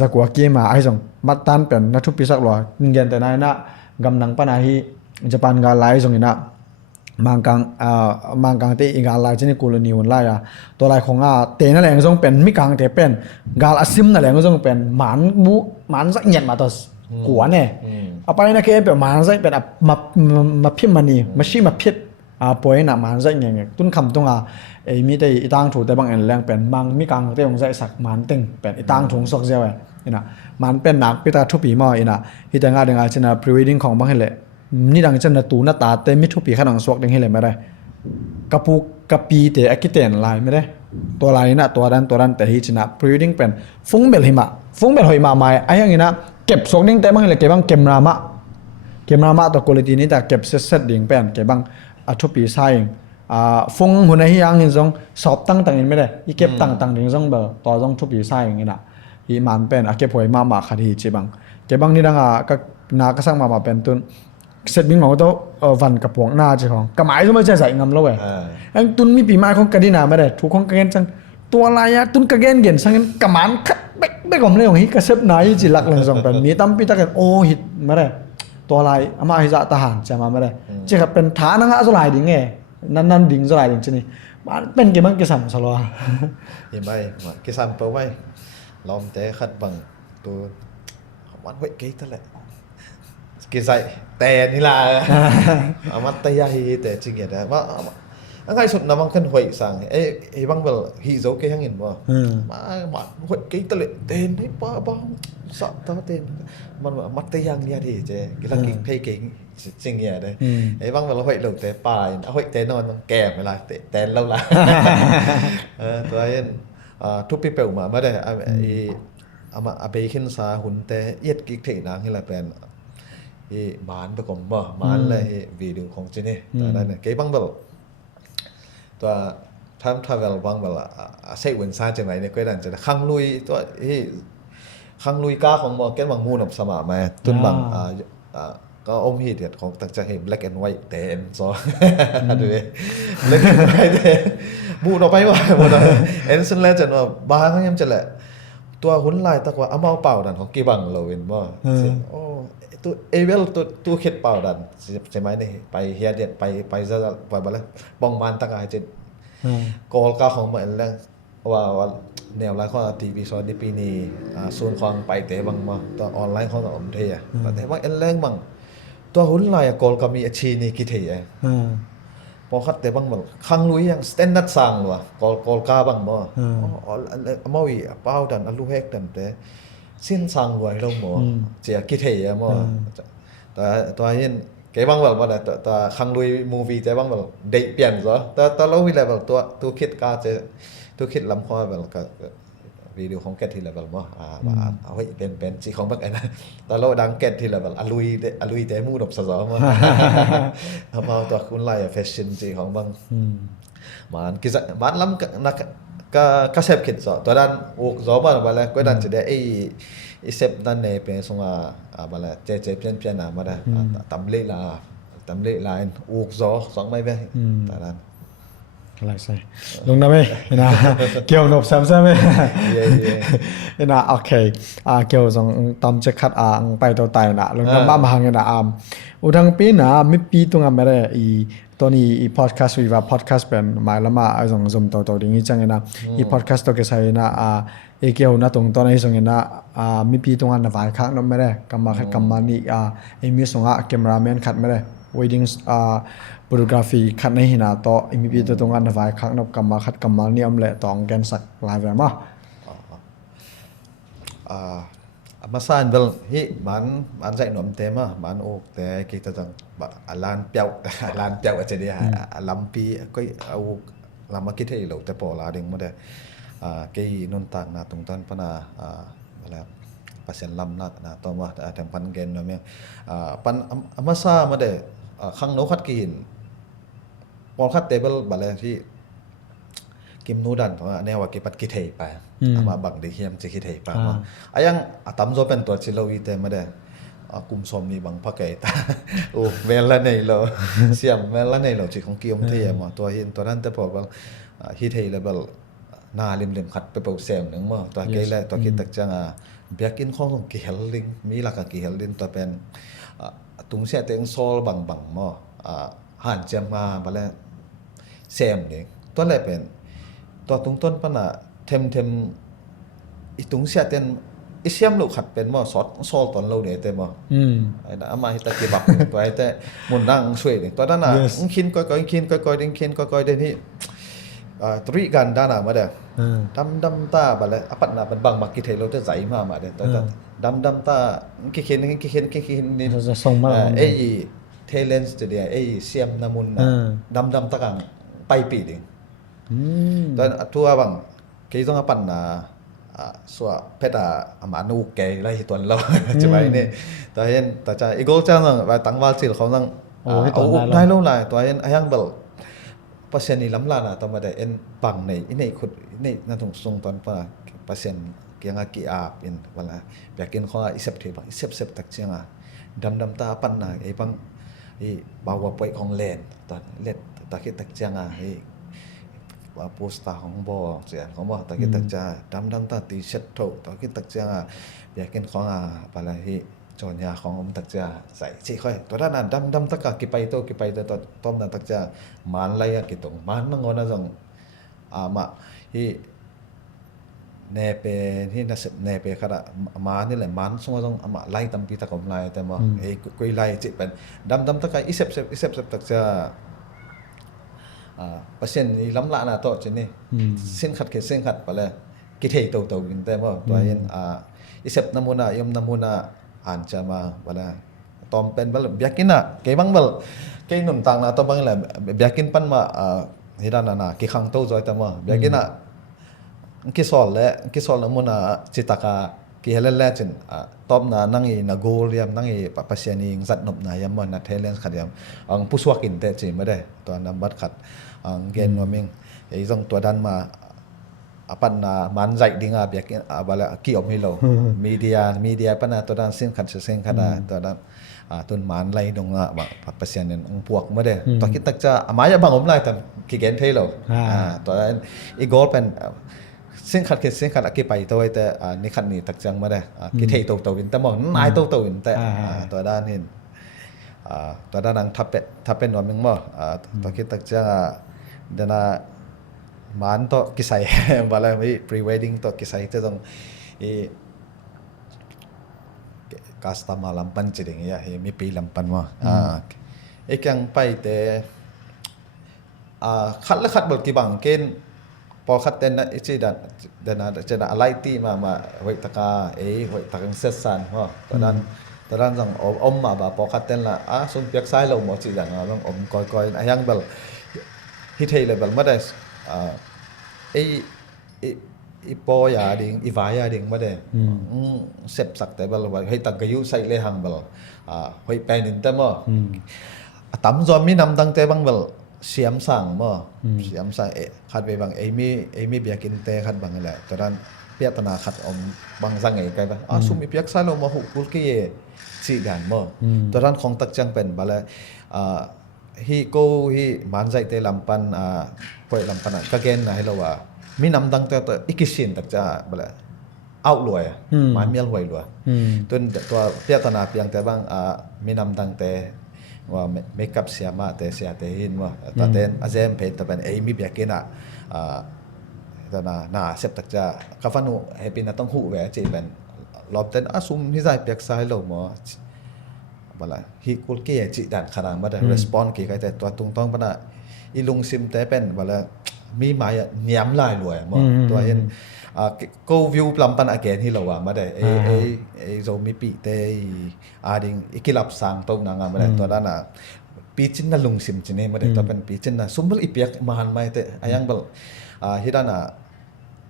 จากกัวเกมาไอ้ส่งมัดตันเป็นนักทุกปีสักหล่อเงินแต่นายนะกำนังปนาฮีญี่ปุ่นกาไลส่งนี่นะมังกังที่อีกาไลที่นี่กูลนิวันไล่ตัวไลของเตนั่นแหละส่งเป็นมิกังเตเป็นกาลอาซิมนั่นแหละส่งเป็นหมันสักเงียนมาตัวกัวเนี่ยapa ini kayak manzai pen ma phim mani mashi ma phit poi na manzai nge tun kham tunga ei mi dei itang thu te bang en leng pen mang mi kang te ong zai sak man teng pen itang thung sok jaw ina man pen nak pita thu pi ma ina hi tanga denga chena pre wedding khong bang hele ni dang chen na tu na ta te mi thu pi khanang sok ding hele ma dai kapu kapi te akiten lai me daiตัวลายนะตัวดันแต่ที่ชนะ pre wedding เป็นฟุ้งเบลหิมะฟุ้งเบลหอยมาไม้ไอ้ยังงี้นะเก็บส่งดิ้งแต่บางเลยเก็บบางเก็บรามะตัวคุณภาพนี้แต่เก็บเซตดิ้งเป็นเก็บบางทุกปีใช่ฟุ้งหุ่นไอ้ยังเห็นซองสอบตั้งเห็นไม่ได้อีเก็บตั้งดิ้งซองเบอร์ต่อซองทุกปีใช่อย่างงี้นะอีมันเป็นเก็บหอยมาคดีจีบังเก็บบางนี่ดังก็นาก็สร้างมาเป็นตุนเสร็จบิงของตัววันกับพวงหน้าเจ้าของกระหมายก็ไม่ใช่ใส่งำแล้วเว้ยอันตุนมีปีไม้ของกระดินาไม่ได้ถูกของกระเกนจังตัวอะไรตุนกระเกนเก่งสังกันกระหมานคัดไม่กลมเลยของฮิกระเซบไหนจีหลักเลยส่งเป็นมีตั้มปีตะกันโอหิตไม่ได้ตัวอะไรอามาฮิจะทหารจะมาไม่ได้เจ้าเป็นฐานนั่งสลายดิ่งไงนั่นดิ่งสลายดิ่งชนิดมันเป็นกี่มันกี่สัมสลอเห็นไหมกี่สัมเปล่าไหมลอมแต่ขัดบังตัวมันเว้ยกี่ตั้งแหละกี่ใส่แต่นี่ล่ะอามาแต่ยาฮีแต่จริงๆนะว่าอันไงสุดน้ำมันขึ้นหวยสั่งไอ้บางเวลฮีโซเกยังเห็นบ่มาหวยกี่ตั้งแหละเต้นให้ป้าสับตัวเต้นมันมัดแต่ยังเนี่ยที่เจ๊กี่ลักกิ่งเพย์กิ่งจริงๆเลยไอ้บางเวลหวยหลงแต่ป่ายหวยแต่นอนมันแก่เวลาแต่แล้วล่ะตัวเองทุกปีเปล่ามาไม่ได้อามาอาเบคินซาหุ่นแต่เย็ดกิ๊กเทนางที่ละเป็นมันไปก่อนบ่มันเลยวิดีโอของจีนี่ตอนนั้นเนี่ยเก็บบางเบลตัวทำทราเวลบางเบลใช้เวนซ่าจังไรเนี่ยก็ได้จะขังลุยตัวขังลุยก้าของบ่แกบางมูนสมาไหมตุนบาง ก็อมฮีเดียดของตักจะเห็น black and white แต่เอ็นซอดูดิ black and white แต่บูดออกไปว่าหมดเลยเอ็นซึ่งแล้วจะว่าบางก็ยังจะแหละตัวหุ่นลายตะกว่าเอาเมาเป่าดันของกี่บังเราเห็นบ่โอ้ตัวเอเวลตัวเข็ดเป่าดันใช่ไหมนี่ไปเฮียเดียดไปซะไปบ่แล้วบ้องมันตะกายจะกอลก็ของเหมือนแล้วว่าแนวไลน์ของทีวีซอนที่ปีนี้ส่วนของไปเตะบังมาตัวออนไลน์ของอมเทียแต่ว่าเอ็นแรงบังตัวหุ่นลายกอลก็มีอาชีนี่กี่เทียพอคัดเตะบังบังคังลุยยังสแตนดาร์ดสั่งหรอกอลกาบังบ่มาวีเป้าดันอลูเฮกดันแต่สิ้นสั่งรวยลงหมอเจียกี่เทียมั้งแต่ตัวเห็นcái băng vào mà ta khang lui movie cái băng vào đầy biển rồi ta lâu vì là vào tu khít ca chơi tu khít làm khoa vào cái video không kết thì là vào màเอาไว้เป็นสิของบักไอ้นะตาโลดังเก็ตที่ละแบบอลุยแต่มูดอกซะซอมาเอาตัวคุณไล่แฟชั่นสิของบังมันกิจบ้านล้ำนักก็เซฟคิดซอตัวนั้นโอ้ซอมาว่าแล้วก็ดันจะได้ไอ้เซฟนั่นเนี่ยเป็นส่งมาแล้วเจ๊เพี้ยนมาได้ตำเละลายโอ้ซอสองไม่ไปแต่นั้นอะไรใช่ลงนะไหมนะเกี่ยวหนบซ้ำๆไหมนะโอเคเกี่ยวสองตำจะคัดไปตัวไตนะลงน้ำบ้ามาหังนะอุดังปีนะไม่ปีตรงนั้นไม่ได้ตัวนี้พอดแคสต์วิวาพอดแคสต์เป็นหมายละมาไอ้สองสมตัวอย่างนี้จังนะพอดแคสต์ตัวเกษตรนะเกี่ยวนะตรงตอนนี้ส่งนะไม่ปีตรงนั้นนะฝ่ายข้างนั้นไม่ได้กำมาคัดกำมานี่มีส่งแคมราแมนคัดไม่ได้ wedding photography คัดในหินาต่อมีปีตัวตรงนั้นนะฝ่ายข้างนั้นกำมาคัดกำมานี่อมเละตองแกนสักลายแบบมั้มาสานเบลฮีมันใจหนุ่มเต็มมันโอแต่kitaจังลานเปียวลานเปียวอาจจะได้ลำปีก็เอาลำมาคิดให้เราแต่พอลาเด้งมาได้กี่นนต่างนะตรงต้นปนาอะไรpasien lam na to ma tem pan gen no me pan amasa ma de khang no khat kin pol khat table bale thi kim nu dan to ne wa ki pat ki thei pa ama bang de hiam che ki thei pa ma ayang atam zo pen to chi lo wi te ma de kum som ni bang pha kai ta o vel la nei lo siam vel la nei lo chi khong kiom the ma to hin to nan te pol bal hi thei level na lim khat pe pau sem nang ma to ke la to ki tak chang biakin khong ki helling mi la ka ki helin to pen tung se teng sol bang mo han jam ma bale sem ni to le pen to tung ton pana them i tung se ten i siam lu khat pen mo sot sol ton lo ne te mo ai da ama hita ki bak to ai te mun dang sui ni to da na kin ko ding kin ko den hiตรีกันด้านามาเด้ดำตาบัดเลยอปัดนาเป็นบางมักกิเทเราจะใส่มาเด้แต่ดำตากิเคนนี่จะส่งมาไอ้เทเลนส์จะเดียไอ้เสียมนามุนดำตะกังไปปีดิตอนทัวบางกี่ต้องอปัดนาสัวเพชรอามานูเกยไรตัวเราจะไปนี่แต่เห็นแต่จะอีกจ้าต้องไปตั้งวาลสิเขาต้องเอาได้ลงหลายตัวเห็นไอ้ยังเบลpasien ni lam lana to ma da en pang nei inei khut inei na thong song ton pa pasien kyanga ki ap in wala yakin kho isep the ba isep tak chenga dam ta pan na e pang e bawa poi khong len ta let ta ki tak chenga e wa posta hong bo chen khong bo ta ki tak cha dam ta ti set tho ta ki tak chenga yakin kho pala hiจอนยาของอมตักจาใส่สิค่อยตัวด้านนั้นดำตะกะกิไปโตตัวต้มนั้นตักจามันไล่กิตงมันนั่งงอนะจังมาที่เนเปที่น่ะเนเปขนาดมานี่แหละมันส่งจังมาไล่ตำปีตะกอมไล่แต่มาไอ้กุยไล่จิเป็นดำตะกะอีเซฟตักจาpasien ni lam la na to chen ni sen khat pa le ki thei to in te mo to yenอีเซปนามุนะยมนามุนะอ่านจะมาเวลาตอมเป็นแบบอยากกินอ่ะเกบังแบบเกหนุ่มต่างนะตอมบางแหละอยากกินปั้นมาที่ด้านนั้นกี่ครั้งโตจอยแต่มาอยากกินอ่ะกี่สอลนามุนะจิตตากากี่เฮเลนแลจินตอมนะนั่งอีนักโกลยามนั่งอีปะปัสยานีจัดหนุบนายามมันนัดเทเลนขัดยามผู้สวกินแต่จีไม่ได้ตัวนั้นบัดขัดเกณฑ์ว่ามิงไอ้ตรงตัวด้านมาapan na manjai dinga biakin abala ki omilo media pana to dan sin khat sen khana to dan tuần màn lay dong na pasien ang puak mo de to kita cha amaya bang om lai tam ki gen thei lo to I gol pen sin khat ki pai to te ni khat ni tak chang ma de ki thei to in ta mo nai to in te to da nin to da nang thap pen no ming mo to ki tak cha dana man to ki sai bala mi pre wedding to ki sai te dong I customer lampan chiding ya he mi pi lampan mo ekyang pai te khat la khat bol ki bang ken pol khat ten na ichi dan chena alai ti ma hoi taka hoi takang sesan ho tadan jang om ma ba pol khat ten la sun piak sai lo mo chi dan long om koi ayang bel hi thei le bel ma da ipo ya ding ivaya ding ma de sep sak te bal wa hei tak gayu sai le hang bal hoi penin te mo tam zom mi nam dang te bang bal siam sang mo siam sang khat be bang mi biakin te khat bang la taran pia tana khat om bang sang ei kai ba sum mi piak sa lo mo hu kul ki chi gan mo taran khong tak chang pen bala hi ko hi man jai te lampan hoi lampan ka gen na hello wa mi nam dang te ikisin tak cha bala out loi ma mial hoi loi tun to pia tana piang te bang mi nam dang te wa makeup siama te sia te hin wa ta ten azem pe ta ban ei mi biakina tana na sep tak cha ka fanu happy na tong hu we chi ban lob ten asum hi zai piak sai lo mo bala hi kul ke chi dan kharang ma da respond ki kai te to tung tong bana ilung sim te pen bala mi mai niam lai loi mo to yen go view lampan again hi lawa ma da zo mi pi te ding ikilap sang tong na nga ma da to da na pi chin na lung sim chine ma da to pen pi chin na sumbal ipiak man mai te ayang bal hi da na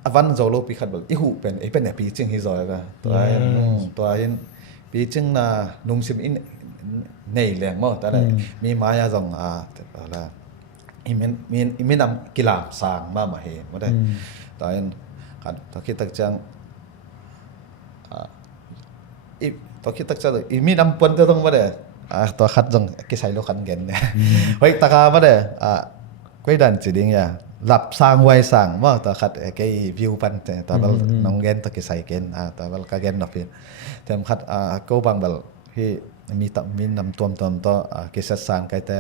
avan zo lo pi khat bal I hu pen pen pi ching hi zo ga to yen pi ching na lung sim in nei leng mo ta da mi maya zong la imen am kilam sang ma he mo da ta yen kan to ki tak chang to ki tak cha imen am pon te dong ma de to khat jong ki sai lo khan gen ne hoi taka ma de koi dan chi ding ya lap sang wai sang ma to khat ke view pan te to bal nong gen to ki sai gen to bal ka gen no pin tem khat ko bang bal hi mi ta min nam tom to ki sa sang kai te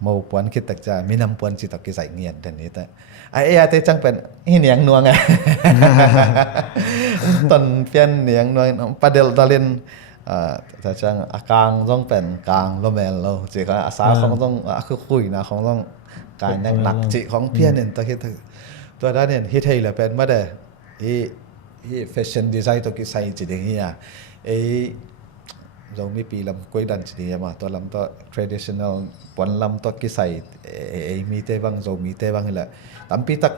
mau puan ki tak cha mi nam puan chi tak ki sai nghian den ni ta ai te chang pen hi niang nuang ton pian niang nuang padel dalin ta chang akang jong pen kang lo mel lo chi ka asa khong jong khu khui na khong jong kai nang nak chi khong pian nen ta ki to da nen hi thei la pen ma de hi fashion design to ki sai chi ding hi zo mi pi lam koi dan chi ma to lam to traditional pon lam to ki sai mi te bang zo mi te bang la tam pi tak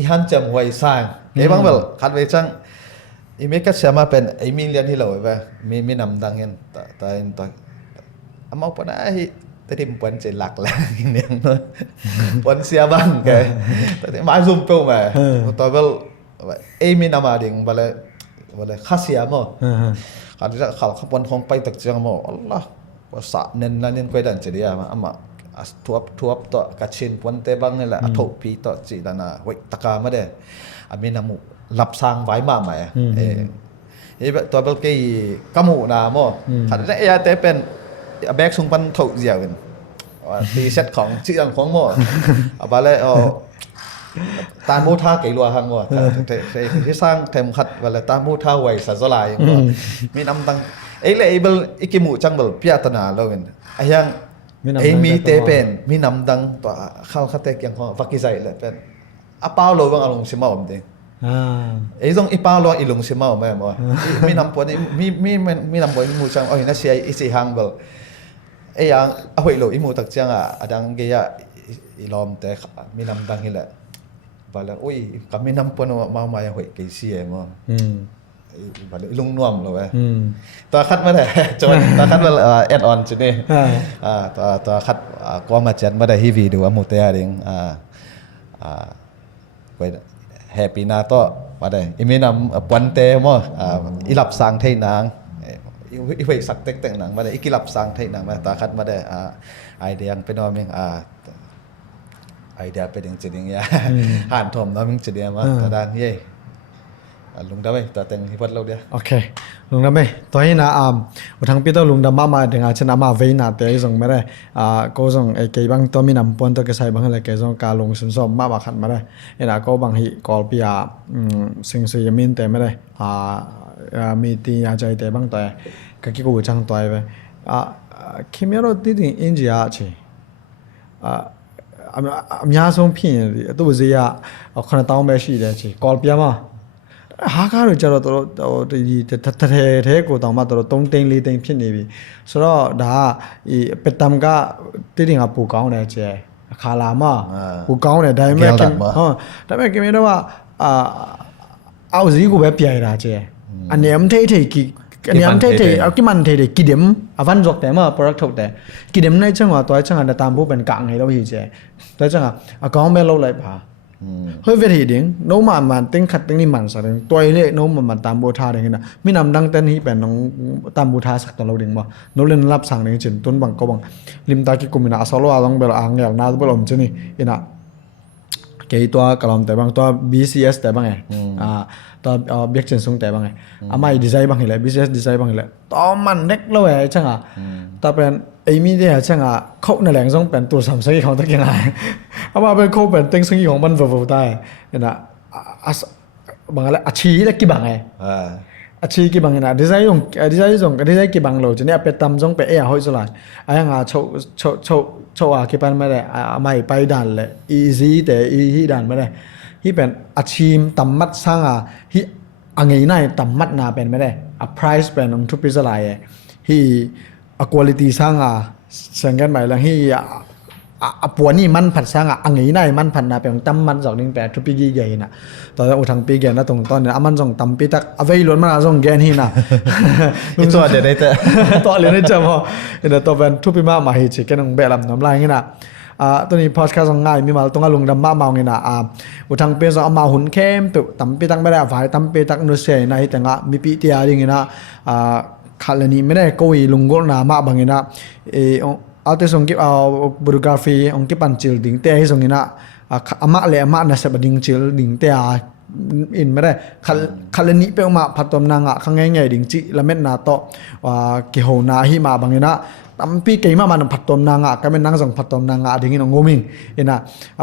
I han cham wai sang ke bang bel khat we chang I me ka chama pen ai mi lian hi lo ba mi nam dang hen ta en to amau pa na hi te tim pon che lak la niang no pon sia bang ke ta ma zoom pe ma to bel ai mi nam ading bale khasia mo kan ra khal khapon khong pai tak chang mo Allah wa sa nen na nen koi dan che dia ma ama tuap to ka chin pon te bang la tho pi to chi dana hoi taka ma de ami namu lap sang vai ma ma to bel ke kamu na mo kan ra ya te pen bag sung pan tho jiao gen ti setของชื่ออันของmo ba le ta mu tha cái lúa hàng ngồi thế sang thèm khát và là ta mu tha quay sa zo lai mi nam tăng ấy là bel cái mu chang bel pia tana lo en ayang ấy mi te pen mi nam tăng to khao khát te kyang ho vaki zai le pen apao lo bang along si mau de ấy dong ipao lo ilong si mau ma mo mi nam pon mi nam pon mu chang oi na si ai si hang bel ấy yang a hoi lo imu tak chang adang ge ya ilom te mi nam tăng hi la bala oi kami nampon mau maya hoi ke si mo bala ilung nuam lo ta khat ma da chon ta khat bal add on chu ne ta khat ko ma chan ma da hi video amu te ding koi happy na to ma da imi nam pon te mo ilap sang thei nang อีเวสักเต็กแต่งหนังมาได้อีกิลับสังเทหนังมาตาคัดมาได้ไอเดียเป็นว่ามึงไอเดียเป็นจริงๆya หันทอมนะมึงจะเดียมาตาด้านเย่ลุงดำไปตาแต่งที่พัดเราเดีย โอเคลุงดำไปตอนนี้นะอุทังปีตัวลุงดำมาถึงอาจจะนำมาเวน่าแต่ยังไม่ได้ก็ส่งไอ้เกี่ยบังตัวมีนำปนตัวเกษตรบางอะไรเกี่ยส่งการลงสุนทรมาขันมาได้เอ็นก็บางทีกอลปีสิ่งสิ่งมินแต่ไม่ได้มีตีอาใจแต่บางตัวก็กี่กูจังตัวไปคิดไม่รู้ที่ถึงอินเดียใช่มีอาสมพินตัวเสียคนตั้งไม่ใช่เลยใช่กอลปีมาဟာကားတို့ကြတော့တော်ဒီထဲကိုတောင်မှတော်3သိန်း4သိန်းဖြစ်နေပြီဆိုတော့ဒါကဒီပတမ်ကတိတိငါပူကောင်းတယ်ကျဲအခါလာမပူကောင်းတယ်ဒါပေမဲ့ဒါပေမဲ့ကင်မတော့အောက်စီးကိုပဲပြိုင်တာကျဲအနေအမထိတ်ထိတ်အနေအမထိတ်ထိတ်အကိမန်ထိတ်ထိတ်ကိဒမ်အဝန်ဇောက်တယ်မ product ထုတ်တယ်ကိဒမ်နဲ့ချင်ကတွားချင်ကတမ်ဖို့เป็นกะไงတော့ဟိကျဲတွားချင်ကအကောင်းပဲလုပ်လိုက်ပါเฮ้ยเวทีดิ้งโน้มมันติ้งขัดติ้งนี่มันสักเรื่องตัวเล่โน้มมันตามบูทาเรื่องนี้นะมีนำดังเต้นที่เป็นน้องตามบูทาสักตอนเราดิ้งบ่โน้มเล่นรับสั่งเรื่องจินต้นบังก็บังลิมตากิกุมินะสโลอาลองเบลอ่างอย่างน่าตัวลมจินี่อินะเกี่ยตัวกลอมแต่บางตัว BCS แต่บางไงตัวเบียกเจนซุงแต่บางไงไม่ดีไซน์บางไงเลย BCS ดีไซน์บางไงเลยตัวมันเล็กเลยใช่ไหมแต่เป็นไอ้มีเนี่ยใช่ไหมเขาในแหล่งส่งเป็นตัวสามสิ่งของตัวยังไงเอามาเป็นเขาเป็นติ้งสิ่งของมันเวอร์ได้เนี่ยบางอะไรอาชีพเล็กกี่บางไงอาชีพกี่บางไงนะดีไซน์กี่บางโลจะเนี่ยเป็นตำส่งเป็นห้อยสลายไอ้ยังโชว์กี่ปันไม่ได้ไม่ไปดันเลย easy แต่อีดันไม่ได้ที่เป็นอาชีพตำมัดสร้างที่อันนี้ตำมัดนาเป็นไม่ได้price เป็นองทุบพิสลายที่quality สร้างสังเกตไหมล่ะที่ปวนี่มันผัดสร้างอันนี้มันผัดนาเป็นตั้มมัน2 1 8ทุบปีใหญ่น่ะตอนอุทังปีแกนะตรงตอนนี้มันส่งตั้มปีตักเอาไว้ล้วนมันส่งแกนี่น่ะตัวเดี๋ยวได้แต่ตัวเลยได้จำพอเนี่ยตัวเป็นทุบปีมามาให้เช็คกันน้องแบบลำน้ำลายงี้น่ะตัวนี้พอดแคสต์ง่ายมีมาตรงกับลุงดำมาเมางี้น่ะอุทังปีเอามาหุ่นเข้มตุตั้มปีตักไม่ได้ฝ่ายตั้มปีตักนุเสียในแต่งะมีปีเตียดิ้งงี้น่ะขาดเลยนี่ไม่ได้โกยลุงก็นามาบางงี้นะเอาแต่ส่งกิบเอาบรูกราฟีองกิปันจิลดิ่งเตะให้ส่งงี้นะอามาเลยอามาน่ะเสบดิ่งจิลดิ่งเตะอินไม่ได้ขาดเลยนี่เปเอามาพัดตอมนางข้างง่ายๆดิ่งจิละเม็ดนาโตกิโหนาหิมาบางงี้นะตั้มปีเกี่ยมันพัดตอมนางก็เป็นนางส่งพัดตอมนางดิ่งงี้น้องงมิงอินะ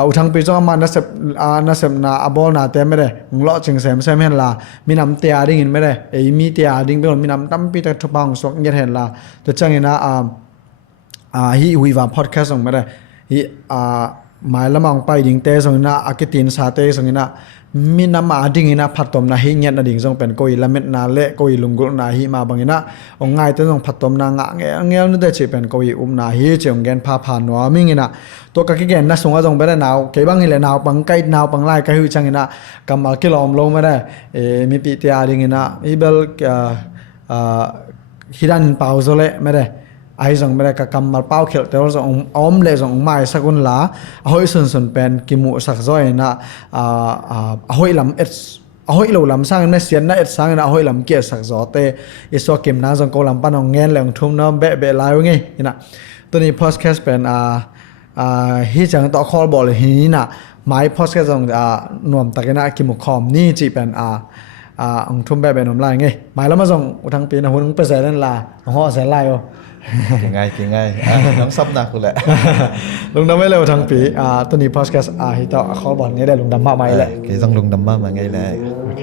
อุทังปีส่งอามาน่ะเสบนาบอลนาเตะไม่ได้งล้อจึงเสมเห็นละมีน้ำเตะดิ่งไม่ได้มีเตะดิ่งเป็นมีน้ำตั้มปีแต่ทุบบังสวกยัดเห็นละตัวจังงี้นะฮีวิวาพอดแคสต์ส่งไม่ได้ฮีหมายละมองไปดิ่งเตะส่งนะอากิตินซาเตะส่งนะมีน้ำมาดิ่งนะพัดตอมนะฮีเงียนะดิ่งส่งเป็นโกยละเม็ดนาเละโกยลุงกุลนาฮีมาบางนะองง่ายแต่ส่งพัดตอมนางเงี้ยนั่นได้เจ็บเป็นโกยนาฮีเจียงแกนพาผ่านนัวมิงนะตัวกักแกนนะส่งก็ส่งไปได้หนาวเกี่ยบังนี่แหละหนาวปังไก่หนาวปังไล่ก็คือจังนะกำมากิโลมลงไม่ได้มีปีเตียดิ่งนะอีเบลฮิดันเปาโซเล่ไม่ได้ไอ้ส่งไม่ได้กับกำมาเป้าเขียวแต่ว่าส่งอ้อมเลยส่งไม้สักุลละห้อยส่วนเป็นกิมูสักซ้อยนะห้อยลำเอ็ดห้อยเหล่าลำสร้างนั่นเสียนนั่นเอ็ดสร้างนะห้อยลำเกียรสักซ้อเตอิสวาเก็มน้ำส่งโกลำปั้นของเงินแหลงทุ่มน้ำเบะลายว่าไงนะตัวนี้พอดแคสต์เป็นฮิจังต่อคอลบอกเลยทีนี้นะไม้พอดแคสต์ส่งหน่วมตะกันนะกิมูคอมนี่จีเป็นองทุ่มเบะเป็นหน่วมลายไงไม้แล้วมาส่งทั้งปีนะหุ่นเปอร์เซ็นต์นั่นละห่อแสนลายเก่งไงน้ำซับหนักคุณแหละลุงดำไม่เร็วทั้งปีตัวนี้พอดแคสต์ฮิตเอาเขาบอกนี้ได้ลุงดำมาไหมแหละต้องลุงดำมาไงแหละโอเค